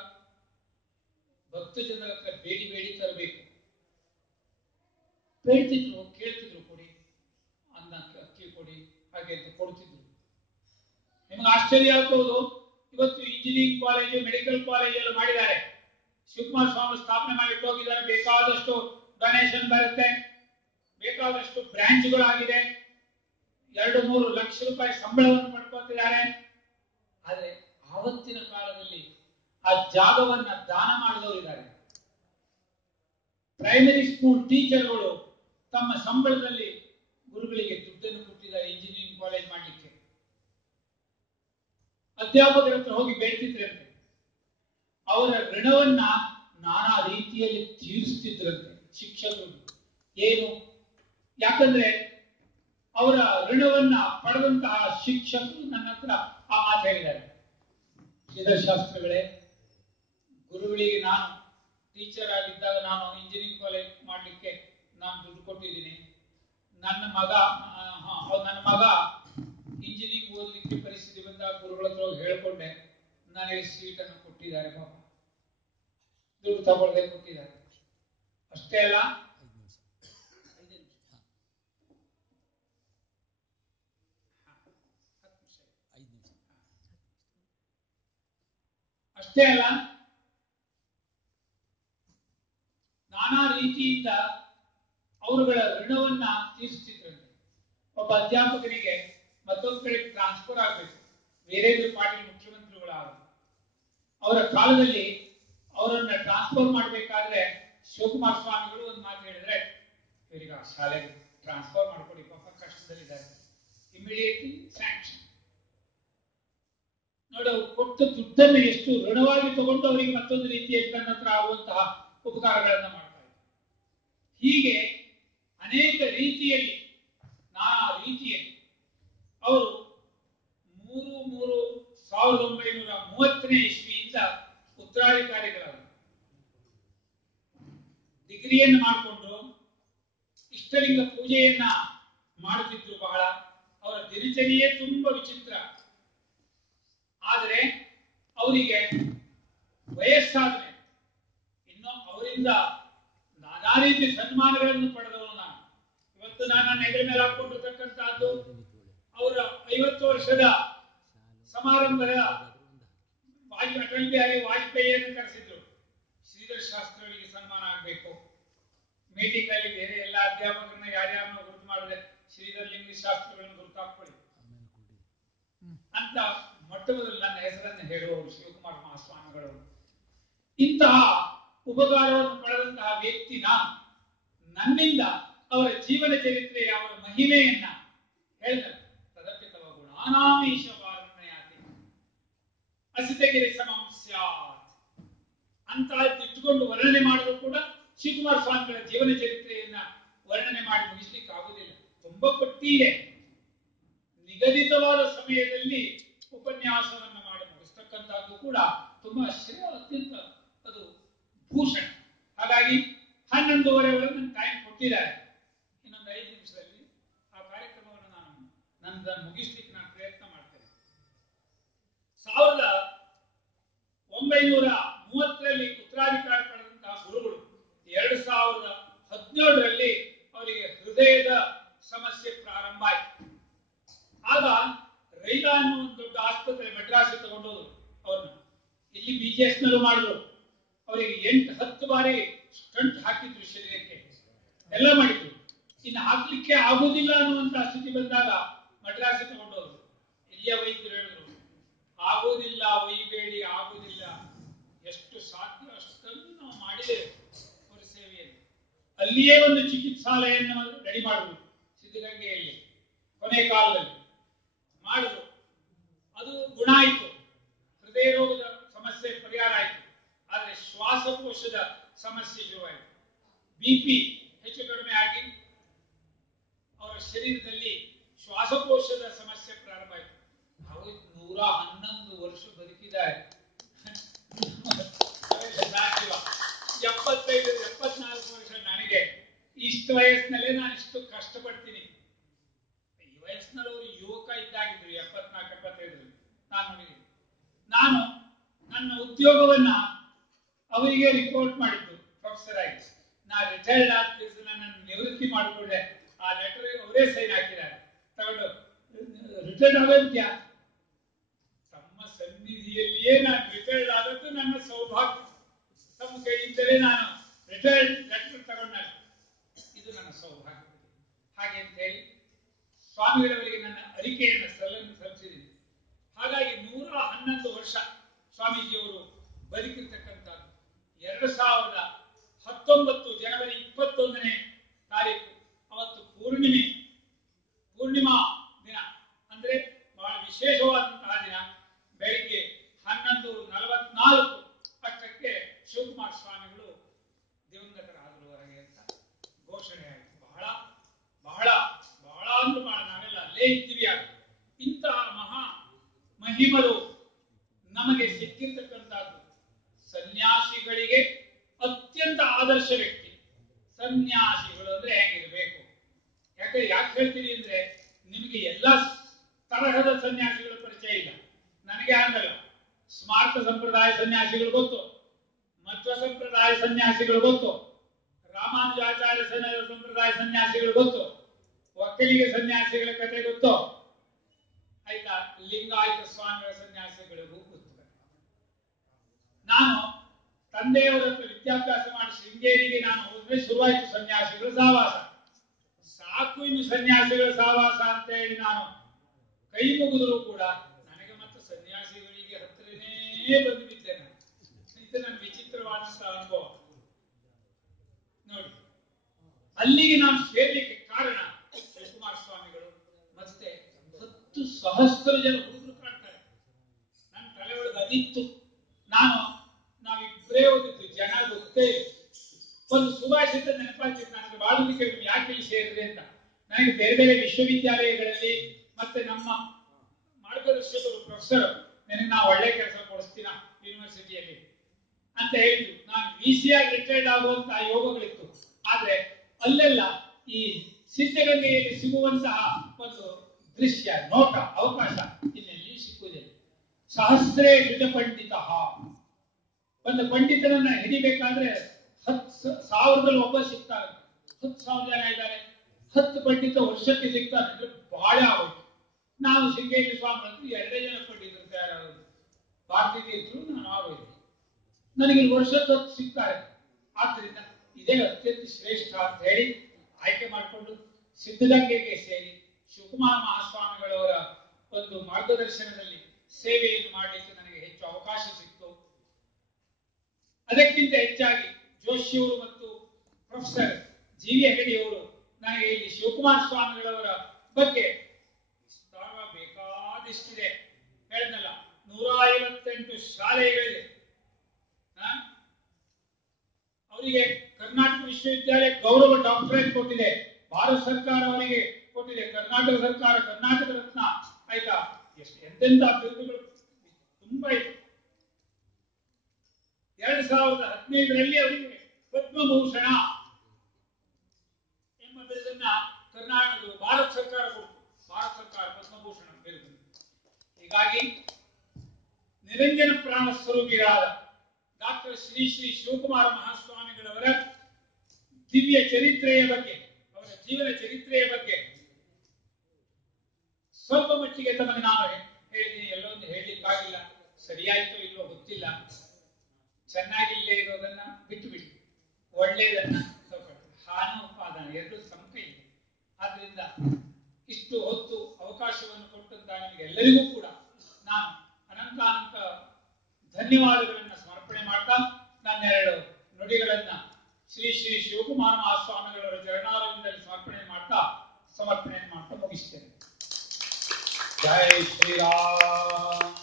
ಭಕ್ತ ಜನರ ಹತ್ರ ಬೇಡಿ ಬೇಡಿ ತರಬೇಕು. ಬೇಡ್ತಿದ್ರು, ಕೇಳ್ತಿದ್ರು, ಕೊಡಿ ಅನ್ನ, ಅಕ್ಕಿ ಕೊಡಿ, ಹಾಗೆ ಅಂತ ಕೊಡ್ತಿದ್ರು. ನಿಮ್ಗೆ ಆಶ್ಚರ್ಯ ಆಗ್ಬಹುದು, ಇವತ್ತು ಇಂಜಿನಿಯರಿಂಗ್ ಕಾಲೇಜು, ಮೆಡಿಕಲ್ ಕಾಲೇಜ್ ಎಲ್ಲ ಮಾಡಿದ್ದಾರೆ. ಶಿವಕುಮಾರ ಸ್ವಾಮಿ ಸ್ಥಾಪನೆ ಮಾಡಿಟ್ಟು ಹೋಗಿದ್ದಾರೆ. ಬೇಕಾದಷ್ಟು ಡೊನೇಷನ್ ಬರುತ್ತೆ, ಬೇಕಾದಷ್ಟು ಬ್ರಾಂಚ್ಗಳಾಗಿದೆ, 2-3 ಲಕ್ಷ ರೂಪಾಯಿ ಸಂಬಳವನ್ನು ಪಡ್ಕೊತಿದ್ದಾರೆ. ಆದ್ರೆ ಆವತ್ತಿನ ಕಾಲದಲ್ಲಿ ಆ ಜಾಗವನ್ನ ದಾನ ಮಾಡಿದವರಿದ್ದಾರೆ. ಪ್ರೈಮರಿ ಸ್ಕೂಲ್ ಟೀಚರ್ಗಳು ತಮ್ಮ ಸಂಬಳದಲ್ಲಿ ಗುರುಗಳಿಗೆ ದುಡ್ಡನ್ನು ಕೊಟ್ಟಿದ್ದಾರೆ ಇಂಜಿನಿಯರಿಂಗ್ ಕಾಲೇಜ್ ಮಾಡಲಿಕ್ಕೆ. ಅಧ್ಯಾಪಕರ ಹತ್ರ ಹೋಗಿ ಬೇಡ್ತಿದ್ರಂತೆ, ಅವರ ಋಣವನ್ನ ನಾನಾ ರೀತಿಯಲ್ಲಿ ತೀರಿಸ್ತಿದ್ರಂತೆ ಶಿಕ್ಷಕರು. ಏನು? ಯಾಕಂದ್ರೆ ಅವರ ಋಣವನ್ನ ಪಡೆದಂತಹ ಶಿಕ್ಷಕರು ನನ್ನ ಹತ್ರ ಆ ಮಾತು ಹೇಳಿದ್ದಾರೆ, ಶ್ರೀಧರ್ ಶಾಸ್ತ್ರಿಗಳೇ, ಗುರುಗಳಿಗೆ ನಾನು ಟೀಚರ್ ಆಗಿದ್ದಾಗ ನಾನು ಇಂಜಿನಿಯರಿಂಗ್ ಕಾಲೇಜ್ ಮಾಡಲಿಕ್ಕೆ ನಾನು ದುಡ್ಡು ಕೊಟ್ಟಿದ್ದೀನಿ. ನನ್ನ ಮಗ ಇಂಜಿನಿಯರಿಂಗ್ ಓದಲಿಕ್ಕೆ ಪರಿಸ್ಥಿತಿ ಬಂದಾಗ ಗುರುಗಳ ಹತ್ರ ಹೇಳ್ಕೊಂಡೆ, ನನಗೆ ಸೀಟನ್ನು ಕೊಟ್ಟಿದ್ದಾರೆ, ಪಾಪ ದುಡ್ಡು ತಗೊಳ್ಳದೆ ಕೊಟ್ಟಿದ್ದಾರೆ. ಅಷ್ಟೇ ಅಲ್ಲ, ನಾನಾ ರೀತಿಯಿಂದ ಅವರುಗಳ ಋಣವನ್ನ ತೀರಿಸ್ತಿದ್ರಂತೆ. ಒಬ್ಬ ಅಧ್ಯಾಪಕನಿಗೆ ಮತ್ತೊಂದು ಕಡೆ ಟ್ರಾನ್ಸ್ಫರ್ ಆಗಬೇಕು. ವೀರೇಂದ್ರ ಪಾಟೀಲ್ ಮುಖ್ಯಮಂತ್ರಿಗಳಾದರು. ಅವರ ಕಾಲದಲ್ಲಿ ಅವರನ್ನ ಟ್ರಾನ್ಸ್ಫರ್ ಮಾಡಬೇಕಾದ್ರೆ ಶಿವಕುಮಾರ ಸ್ವಾಮಿಗಳು ಒಂದು ಮಾತು ಹೇಳಿದ್ರೆ, ಇವರಿಗೆ ಆ ಶಾಲೆಗೆ ಟ್ರಾನ್ಸ್ಫರ್ ಮಾಡ್ಕೊಡಿ, ಪಾಪ ಕಷ್ಟದಲ್ಲಿದ್ದಾರೆ, ಇಮಿಡಿಯೇಟ್ಲಿ ಸ್ಯಾಂಕ್ಷನ್. ನೋಡಿ, ಅವ್ರು ಕೊಟ್ಟ ದುಡ್ಡನ್ನು ಎಷ್ಟು ಋಣವಾಗಿ ತಗೊಂಡು ಅವರಿಗೆ ಮತ್ತೊಂದು ರೀತಿಯಲ್ಲಿ ತನ್ನ ಹತ್ರ ಆಗುವಂತಹ ಉಪಕಾರಗಳನ್ನ ಮಾಡ್ತಾ ಇದ್ದಾರೆ. ಹೀಗೆ ಅನೇಕ ರೀತಿಯಲ್ಲಿ, ನಾನಾ ರೀತಿಯಲ್ಲಿ ಅವರು 1930 ಇಸ್ವಿಯಿಂದ ಉತ್ತರಾಧಿಕಾರಿಗಳಾದರು. ಡಿಗ್ರಿಯನ್ನು ಮಾಡಿಕೊಂಡು ಇಷ್ಟಲಿಂಗ ಪೂಜೆಯನ್ನ ಮಾಡುತ್ತಿದ್ರು. ಬಹಳ ಅವರ ದಿನಚರಿಯೇ ತುಂಬಾ ವಿಚಿತ್ರ. ಆದರೆ ಅವರಿಗೆ ವಯಸ್ಸಾದ ಮೇಲೆ ಇನ್ನು ಅವರಿಂದ ನಾನಾ ರೀತಿ ಸನ್ಮಾನಗಳನ್ನು ಪಡೆದವನು ನಾನು. ಇವತ್ತು ನಾನು ನೆಗಡಿ ಮೇಲೆ ಹಾಕೊಂಡಿರ್ತಕ್ಕಂಥದ್ದು ಅವರ 50 ವರ್ಷದ ಸಮಾರಂಭದ ಅಟಲ್ ಬಿಹಾರಿ ವಾಜಪೇಯಿಯನ್ನು ಕರೆಸಿದ್ರು. ಶ್ರೀಧರ್ ಶಾಸ್ತ್ರಿಗಳಿಗೆ ಸನ್ಮಾನ ಆಗಬೇಕು. ಮೀಟಿಂಗ್ ಅಲ್ಲಿ ಬೇರೆ ಎಲ್ಲ ಅಧ್ಯಾಪಕರನ್ನ ಯಾರ್ಯಾರನ್ನ ಗುರುತು ಮಾಡಿದ್ರೆ ಶ್ರೀಧರ್ ಲಿಂಗ ಶಾಸ್ತ್ರಿಗಳನ್ನು ಗುರುತು ಹಾಕೊಳ್ಳಿ ಅಂತ ಮೊಟ್ಟ ಮೊದಲು ನನ್ನ ಹೆಸರನ್ನು ಹೇಳುವವರು ಶಿವಕುಮಾರ ಮಹಾಸ್ವಾಮಿಗಳು. ಇಂತಹ ಉಪಕಾರವನ್ನು ಪಡೆದಂತಹ ವ್ಯಕ್ತಿ ನಾನು. ನನ್ನಿಂದ ಅವರ ಜೀವನ ಚರಿತ್ರೆ, ಅವರ ಮಹಿಮೆಯನ್ನ ಹೇಳಿದರು. ತದಪಿತವ ಗುಣಾನಾಮೀಶ ವಾರಣಯಾತಿ ಅಸಿತಗಿರಿ ಸಮಂ ಸ್ಯಾತ್ ಅಂತ ಇಟ್ಟುಕೊಂಡು ವರ್ಣನೆ ಮಾಡಿದ್ರು ಕೂಡ ಶಿವಕುಮಾರ ಸ್ವಾಮಿಗಳ ಜೀವನ ಚರಿತ್ರೆಯನ್ನ ವರ್ಣನೆ ಮಾಡಿ ಮುಗಿಸ್ಲಿಕ್ಕೆ ಆಗುವುದಿಲ್ಲ. ತುಂಬಾ ಪಟ್ಟಿ ಇದೆ. ನಿಗದಿತವಾದ ಸಮಯದಲ್ಲಿ ಉಪನ್ಯಾಸವನ್ನು ಮಾಡಿ ಮುಗಿಸ್ತಕ್ಕಂಥದ್ದು ಕೂಡ ತುಂಬಾ ಅತ್ಯಂತ ಅದು ಭೂಷಣ. ಹಾಗಾಗಿ 11:30 ನನ್ನ ಟೈಮ್ ಕೊಟ್ಟಿದ್ದಾರೆ. ಇನ್ನೊಂದು 5 ನಿಮಿಷದಲ್ಲಿ ಆ ಕಾರ್ಯಕ್ರಮವನ್ನು ನನ್ನದನ್ನು ಮುಗಿಸ್ಲಿಕ್ಕೆ ನಾನು ಪ್ರಯತ್ನ ಮಾಡ್ತೇನೆ. 1930ರಲ್ಲಿ ಉತ್ತರಾಧಿಕಾರ ಪಡೆದಂತಹ ಗುರುಗಳು 2017ರಲ್ಲಿ ಅವರಿಗೆ ಹೃದಯದ ಸಮಸ್ಯೆ ಪ್ರಾರಂಭ ಆಯಿತು. ಆಗ ರೈಲಾ ಅನ್ನೋ ಒಂದು ದೊಡ್ಡ ಆಸ್ಪತ್ರೆ ಮೆಡ್ರಾಸಿಗೆ ತಗೊಂಡೋದ್ರು. ಅವ್ರನ್ನ ಇಲ್ಲಿ BGS ನಲ್ಲೂ ಮಾಡಿದ್ರು. ಅವರಿಗೆ 8-10 ಬಾರಿ ಸ್ಟಂಟ್ ಹಾಕಿದ್ರು, ಶರೀರಕ್ಕೆ ಎಲ್ಲ ಮಾಡಿದ್ರು. ಇನ್ನು ಹಾಕ್ಲಿಕ್ಕೆ ಆಗುದಿಲ್ಲ ಅನ್ನುವಂತ ಸ್ಥಿತಿ ಬಂದಾಗ ಮಡ್ರಾಸಿಗೆ ತಗೊಂಡೋದ್ರು. ಇಲ್ಲಿಯ ವೈದ್ಯರು ಹೇಳಿದ್ರು, ಆಗೋದಿಲ್ಲ, ಒಯ್ಯಬೇಡಿ, ಆಗೋದಿಲ್ಲ, ಎಷ್ಟು ಸಾಧ್ಯ ಅಷ್ಟನ್ನು ನಾವು ಮಾಡಿದ್ದೇವೆ ಅವರ ಸೇವೆಯಲ್ಲಿ. ಅಲ್ಲಿಯೇ ಒಂದು ಚಿಕಿತ್ಸಾಲಯವನ್ನು ರೆಡಿ ಮಾಡಿದ್ರು ಸಿದ್ಧಗಂಗೆಯಲ್ಲಿ. ಕೊನೆ ಕಾಲದಲ್ಲಿ ಮಾಡಿದ್ರು. ಅದು ಗುಣ ಆಯಿತು. ಹೃದಯ ರೋಗದ ಸಮಸ್ಯೆ ಪರಿಹಾರ ಆಯಿತು. ಆದರೆ ಶ್ವಾಸಕೋಶದ ಸಮಸ್ಯೆ ಶುರುವಾಯಿತು. BP ಹೆಚ್ಚು ಕಡಿಮೆ ಆಗಿ ಅವರ ಶರೀರದಲ್ಲಿ ಶ್ವಾಸಕೋಶದ ಸಮಸ್ಯೆ ಪ್ರಾರಂಭ ಆಯಿತು. ಅವರು 111 ವರ್ಷ ಬದುಕಿದ್ದಾರೆ. 75-74 ವರ್ಷ ನನಗೆ. ಇಷ್ಟು ವಯಸ್ಸಿನಲ್ಲೇ ನಾನು ಇಷ್ಟು ಕಷ್ಟಪಡ್ತೀನಿ. ಈ ವಯಸ್ಸಿನಲ್ಲಿ ಅವರು ಯುವಕ ಇದ್ದಾಗಿದ್ರು. 74-75 ನಾನು ನೋಡಿದ್ದೀನಿ. ನಾನು ನನ್ನ ಉದ್ಯೋಗವನ್ನ ಅವರಿಗೆ ರಿಪೋರ್ಟ್ ಮಾಡಿದ್ದು ಪ್ರೊಫೆಸರ್ ಆಗಿ. ನಾ ರಿಟೈರ್ಡ್ ಆಗ್ತಿದ್ದು, ನನ್ನ ನಿವೃತ್ತಿ ಮಾಡಿಕೊಂಡೆ. ಆ ಲೆಟರ್ ಅವರೇ ಸೈನ್ ಹಾಕಿದ್ದಾರೆ. ತಗೊಂಡು ರಿಟೈರ್ಡ್ ಆಗೋದ್ಯಾ ತಮ್ಮ ಸನ್ನಿಧಿಯಲ್ಲಿಯೇ ನಾನು ರಿಟೈರ್ಡ್ ಆದದ್ದು ನನ್ನ ಸೌಭಾಗ್ಯ. ತಮ್ಮ ಕೈಯಿಂದಲೇ ನಾನು ರಿಟೈರ್ಡ್ ಲೆಟರ್ ತಗೊಂಡೆ. ಇದು ನನ್ನ ಸೌಭಾಗ್ಯ. ಹಾಗೆ ಅಂತ ಹೇಳಿ ಸ್ವಾಮಿಗಳವರಿಗೆ ನನ್ನ ಅರಿಕೆಯನ್ನು ಸಲ್ಲಿಸಿದ್ದೀನಿ. ಹಾಗಾಗಿ 111 ವರ್ಷ ಸ್ವಾಮೀಜಿಯವರು ಬದುಕಿರ್ತಕ್ಕಂಥದ್ದು. 2019 ಜನವರಿ 21ನೇ ತಾರೀಕು ಅವತ್ತು ಪೂರ್ಣಿಮಾ ದಿನ, ಅಂದ್ರೆ ಬಹಳ ವಿಶೇಷವಾದಂತಹ ದಿನ. ಬೆಳಿಗ್ಗೆ 11:44 ಅಷ್ಟಕ್ಕೆ ಶಿವಕುಮಾರ ಸ್ವಾಮಿಗಳು ದಿವಂಗತರಾದರು ಹೊರಗೆ ಅಂತ ಘೋಷಣೆ ಆಯಿತು. ಬಹಳ ಬಹಳ ಬಹಳ ಅಂದ್ರೆ ಬಹಳ ನಾವೆಲ್ಲ ಅಲ್ಲೇ ಇದ್ದೀವಿ. ಆಗ ಇಂತಹ ಮಹಾ ಮಹಿಮರು ನಮಗೆ ಸಿಕ್ಕಿರ್ತಕ್ಕಂಥದ್ದು. ಸನ್ಯಾಸಿಗಳಿಗೆ ಅತ್ಯಂತ ಆದರ್ಶ ವ್ಯಕ್ತಿ. ಸನ್ಯಾಸಿಗಳು ಅಂದ್ರೆ ಹೇಗಿರ್ಬೇಕು? ಯಾಕೆ ಹೇಳ್ತೀನಿ ಅಂದ್ರೆ, ನಿಮಗೆ ಎಲ್ಲಾ ತರಹದ ಸನ್ಯಾಸಿಗಳ ಪರಿಚಯ ಇಲ್ಲ. ನನಗೆ ಆಗಲ್ಲ. ಸ್ಮಾರ್ತ ಸಂಪ್ರದಾಯ ಸನ್ಯಾಸಿಗಳು ಗೊತ್ತು, ಮಧ್ವ ಸಂಪ್ರದಾಯ ಸನ್ಯಾಸಿಗಳು ಗೊತ್ತು, ರಾಮಾನುಜಾಚಾರ್ಯ ಸಂಪ್ರದಾಯ ಸನ್ಯಾಸಿಗಳು ಗೊತ್ತು, ಒಕ್ಕಲಿಗ ಸನ್ಯಾಸಿಗಳ ಕಥೆ ಗೊತ್ತು, ಆಯ್ತಾ, ಲಿಂಗಾಯತ ಸ್ವಾಮಿಗಳ ಸನ್ಯಾಸಿಗಳಿಗೂ ಗೊತ್ತು. ನಾನು ತಂದೆಯವರ ಹತ್ರ ವಿದ್ಯಾಭ್ಯಾಸ ಮಾಡಿ ಶೃಂಗೇರಿಗೆ ನಾನು ಹೋದ್ರೆ ಶುರುವಾಯಿತು ಸನ್ಯಾಸಿಗಳ ಸಹವಾಸ. ಸಾಕು ಇನ್ನು ಸನ್ಯಾಸಿಗಳ ಸಹವಾಸ ಅಂತ ಹೇಳಿ ನಾನು ಕೈ ಮುಗಿದ್ರು ಕೂಡ ನನಗೆ ಮತ್ತೆ ಸನ್ಯಾಸಿಗಳಿಗೆ ಹತ್ರನೇ ಬಂದು ಬಿದ್ದೇನೆ. ಇದು ನನ್ನ ವಿಚಿತ್ರವಾದಂತಹ ಅನುಭವ ನೋಡಿ. ಅಲ್ಲಿಗೆ ನಾನು ಸೇರ್ಲಿಕ್ಕೆ ಕಾರಣ ಶಿವಕುಮಾರ ಸ್ವಾಮಿಗಳು ಮತ್ತೆ 10,000 ಜನ ಹುಡುಗರು ಕಾಣ್ತಾರೆ. ನನ್ನ ತಲೆ ಒಳಗೆ ಅದಿತ್ತು. ನಾವಿಬ್ಬರೇ ಓದಿದ್ದು, ಜನ ಗೊತ್ತೇ ಇಲ್ಲ. ಒಂದು ಸುಭಾಷಿತ ನೆನಪಾಗ್ತಿತ್ತು ನನಗೆ. ಬಾಳುವಿಕೆ ಯಾಕೆ ಇಲ್ಲಿ ಸೇರಿದ್ರೆ ಅಂತ. ನನಗೆ ಬೇರೆ ಬೇರೆ ವಿಶ್ವವಿದ್ಯಾಲಯಗಳಲ್ಲಿ ಮತ್ತೆ ನಮ್ಮ ಮಾರ್ಗದರ್ಶಕರು ಪ್ರೊಫೆಸರ್ ನನಗೆ ನಾವು ಒಳ್ಳೆ ಕೆಲಸ ಕೊಡಿಸ್ತೀನ ಯೂನಿವರ್ಸಿಟಿಯಲ್ಲಿ ಅಂತ ಹೇಳಿದ್ರು. ನಾನು VC ರಿಟೈರ್ಡ್ ಆಗುವಂತಹ ಯೋಗಗಳಿತ್ತು. ಆದ್ರೆ ಅಲ್ಲೆಲ್ಲ ಈ ಸಿದ್ಧಗಂಗೆಯಲ್ಲಿ ಸಿಗುವಂತಹ ಒಂದು ದೃಶ್ಯ, ನೋಟ, ಅವಕಾಶ ಇನ್ನೆಲ್ಲಿ ಸಿಕ್ಕುವುದಿಲ್ಲ. ಸಹಸ್ರೇ ಯುಜ ಪಂಡಿತ. ಒಂದು ಪಂಡಿತನನ್ನ ಹಿಡಿಬೇಕಾದ್ರೆ 10,000 ಒಬ್ಬ ಸಿಗ್ತಾರೆ. 10,000 ಜನ ಇದ್ದಾರೆ. 10 ಪಂಡಿತ ವರ್ಷಕ್ಕೆ ಸಿಗ್ತಾರೆ ಅಂದ್ರೆ ಬಹಳ ಆಗೋಯ್ತು. ನಾವು ಶೃಂಗೇರಿ ಸ್ವಾಮಿ ಅಂತೂ 2 ಜನ ಪಂಡಿತರು ತಯಾರಾಗೋದು. ಭಾರತೀಯ ತೀರ್ಥರು ನಾನು ಆಗೋಯ್ತು. ನನಗೆ ವರ್ಷಕ್ಕೆ 10 ಸಿಗ್ತಾರೆ. ಆದ್ದರಿಂದ ಇದೇ ಅತ್ಯಂತ ಶ್ರೇಷ್ಠ ಅಂತ ಹೇಳಿ ಆಯ್ಕೆ ಮಾಡಿಕೊಂಡು ಸಿದ್ಧಗಂಗೆಗೆ ಸೇರಿ ಶಿವಕುಮಾರ ಮಹಾಸ್ವಾಮಿಗಳವರ ಒಂದು ಮಾರ್ಗದರ್ಶನದಲ್ಲಿ ಸೇವೆಯನ್ನು ಮಾಡಲಿಕ್ಕೆ ನನಗೆ ಹೆಚ್ಚು ಅವಕಾಶ ಸಿಕ್ತು. ಅದಕ್ಕಿಂತ ಹೆಚ್ಚಾಗಿ ಜೋಶಿಯವರು ಮತ್ತು ಪ್ರೊಫೆಸರ್ GV ಹೆಗಡೆಯವರು ನನಗೆ ಇಲ್ಲಿ ಶಿವಕುಮಾರ ಸ್ವಾಮಿಗಳವರ ಬಗ್ಗೆ ವಿಸ್ತಾರ ಬೇಕಾದಷ್ಟಿದೆ. ಹೇಳಿದ್ನಲ್ಲ, 158 ಶಾಲೆಗಳಿದೆ. ಅವರಿಗೆ ಕರ್ನಾಟಕ ವಿಶ್ವವಿದ್ಯಾಲಯ ಗೌರವ ಡಾಕ್ಟರೇಟ್ ಕೊಟ್ಟಿದೆ. ಭಾರತ ಸರ್ಕಾರ ಅವರಿಗೆ ಕೊಟ್ಟಿದೆ. ಕರ್ನಾಟಕ ಸರ್ಕಾರ ಕರ್ನಾಟಕ ರತ್ನ, ಆಯ್ತಾ, ಎಷ್ಟು ಎಂತೆಂತ ಬಿರುದುಗಳು ತುಂಬಾ ಇದೆ. 2015ರಲ್ಲಿ ಅವರಿಗೆ ಪದ್ಮಭೂಷಣ ಎಂಬ ಬಿರುದನ್ನ ಕರ್ನಾಟಕ ಭಾರತ ಸರ್ಕಾರ ಕೊಟ್ಟು, ಭಾರತ ಸರ್ಕಾರ ಪದ್ಮಭೂಷಣ ಬಿರುದು. ಹೀಗಾಗಿ ನಿರಂಜನ ಪ್ರಾಣ ಸ್ವರೂಪಿಗಳಾದ ಡಾಕ್ಟರ್ ಶ್ರೀ ಶ್ರೀ ಶಿವಕುಮಾರ ಮಹಾಸ್ವಾಮಿಗಳವರ ದಿವ್ಯ ಚರಿತ್ರೆಯ ಬಗ್ಗೆ, ಅವರ ಜೀವನ ಚರಿತ್ರೆಯ ಬಗ್ಗೆ ಸ್ವಲ್ಪ ಮಟ್ಟಿಗೆ ತಮಗೆ ನಾನು ಹೇಳಿದ್ದೀನಿ. ಎಲ್ಲೊಂದು ಹೇಳಲಿಕ್ಕಾಗಿಲ್ಲ. ಸರಿಯಾಯ್ತೋ ಇಲ್ವೋ ಗೊತ್ತಿಲ್ಲ. ಚೆನ್ನಾಗಿಲ್ಲೇ ಇರೋದನ್ನ ಬಿಟ್ಟು ಬಿಡಿ, ಒಳ್ಳೆಯದನ್ನ ತಗೊಳ್ಳಿ. ಹಾನ ಉಪಾದಾನ ಎರಡು ಸಂಕ ಇದೆ. ಆದ್ರಿಂದ ಇಷ್ಟು ಹೊತ್ತು ಅವಕಾಶವನ್ನು ಕೊಟ್ಟಂತ ನಿಮಗೆಲ್ಲರಿಗೂ ಕೂಡ ನಾನು ಅನಂತ ಧನ್ಯವಾದಗಳನ್ನ ಸಮರ್ಪಣೆ ಮಾಡ್ತಾ ನನ್ನೆರಡು ನುಡಿಗಳನ್ನ ಶ್ರೀ ಶ್ರೀ ಶಿವಕುಮಾರ ಮಹಾಸ್ವಾಮಿಗಳವರ ಚರಣಾರವಿಂದದಲ್ಲಿ ಸಮರ್ಪಣೆ ಮಾಡ್ತಾ ಮುಗಿಸ್ತೇನೆ. ಜೈ ಶ್ರೀರಾಮ್.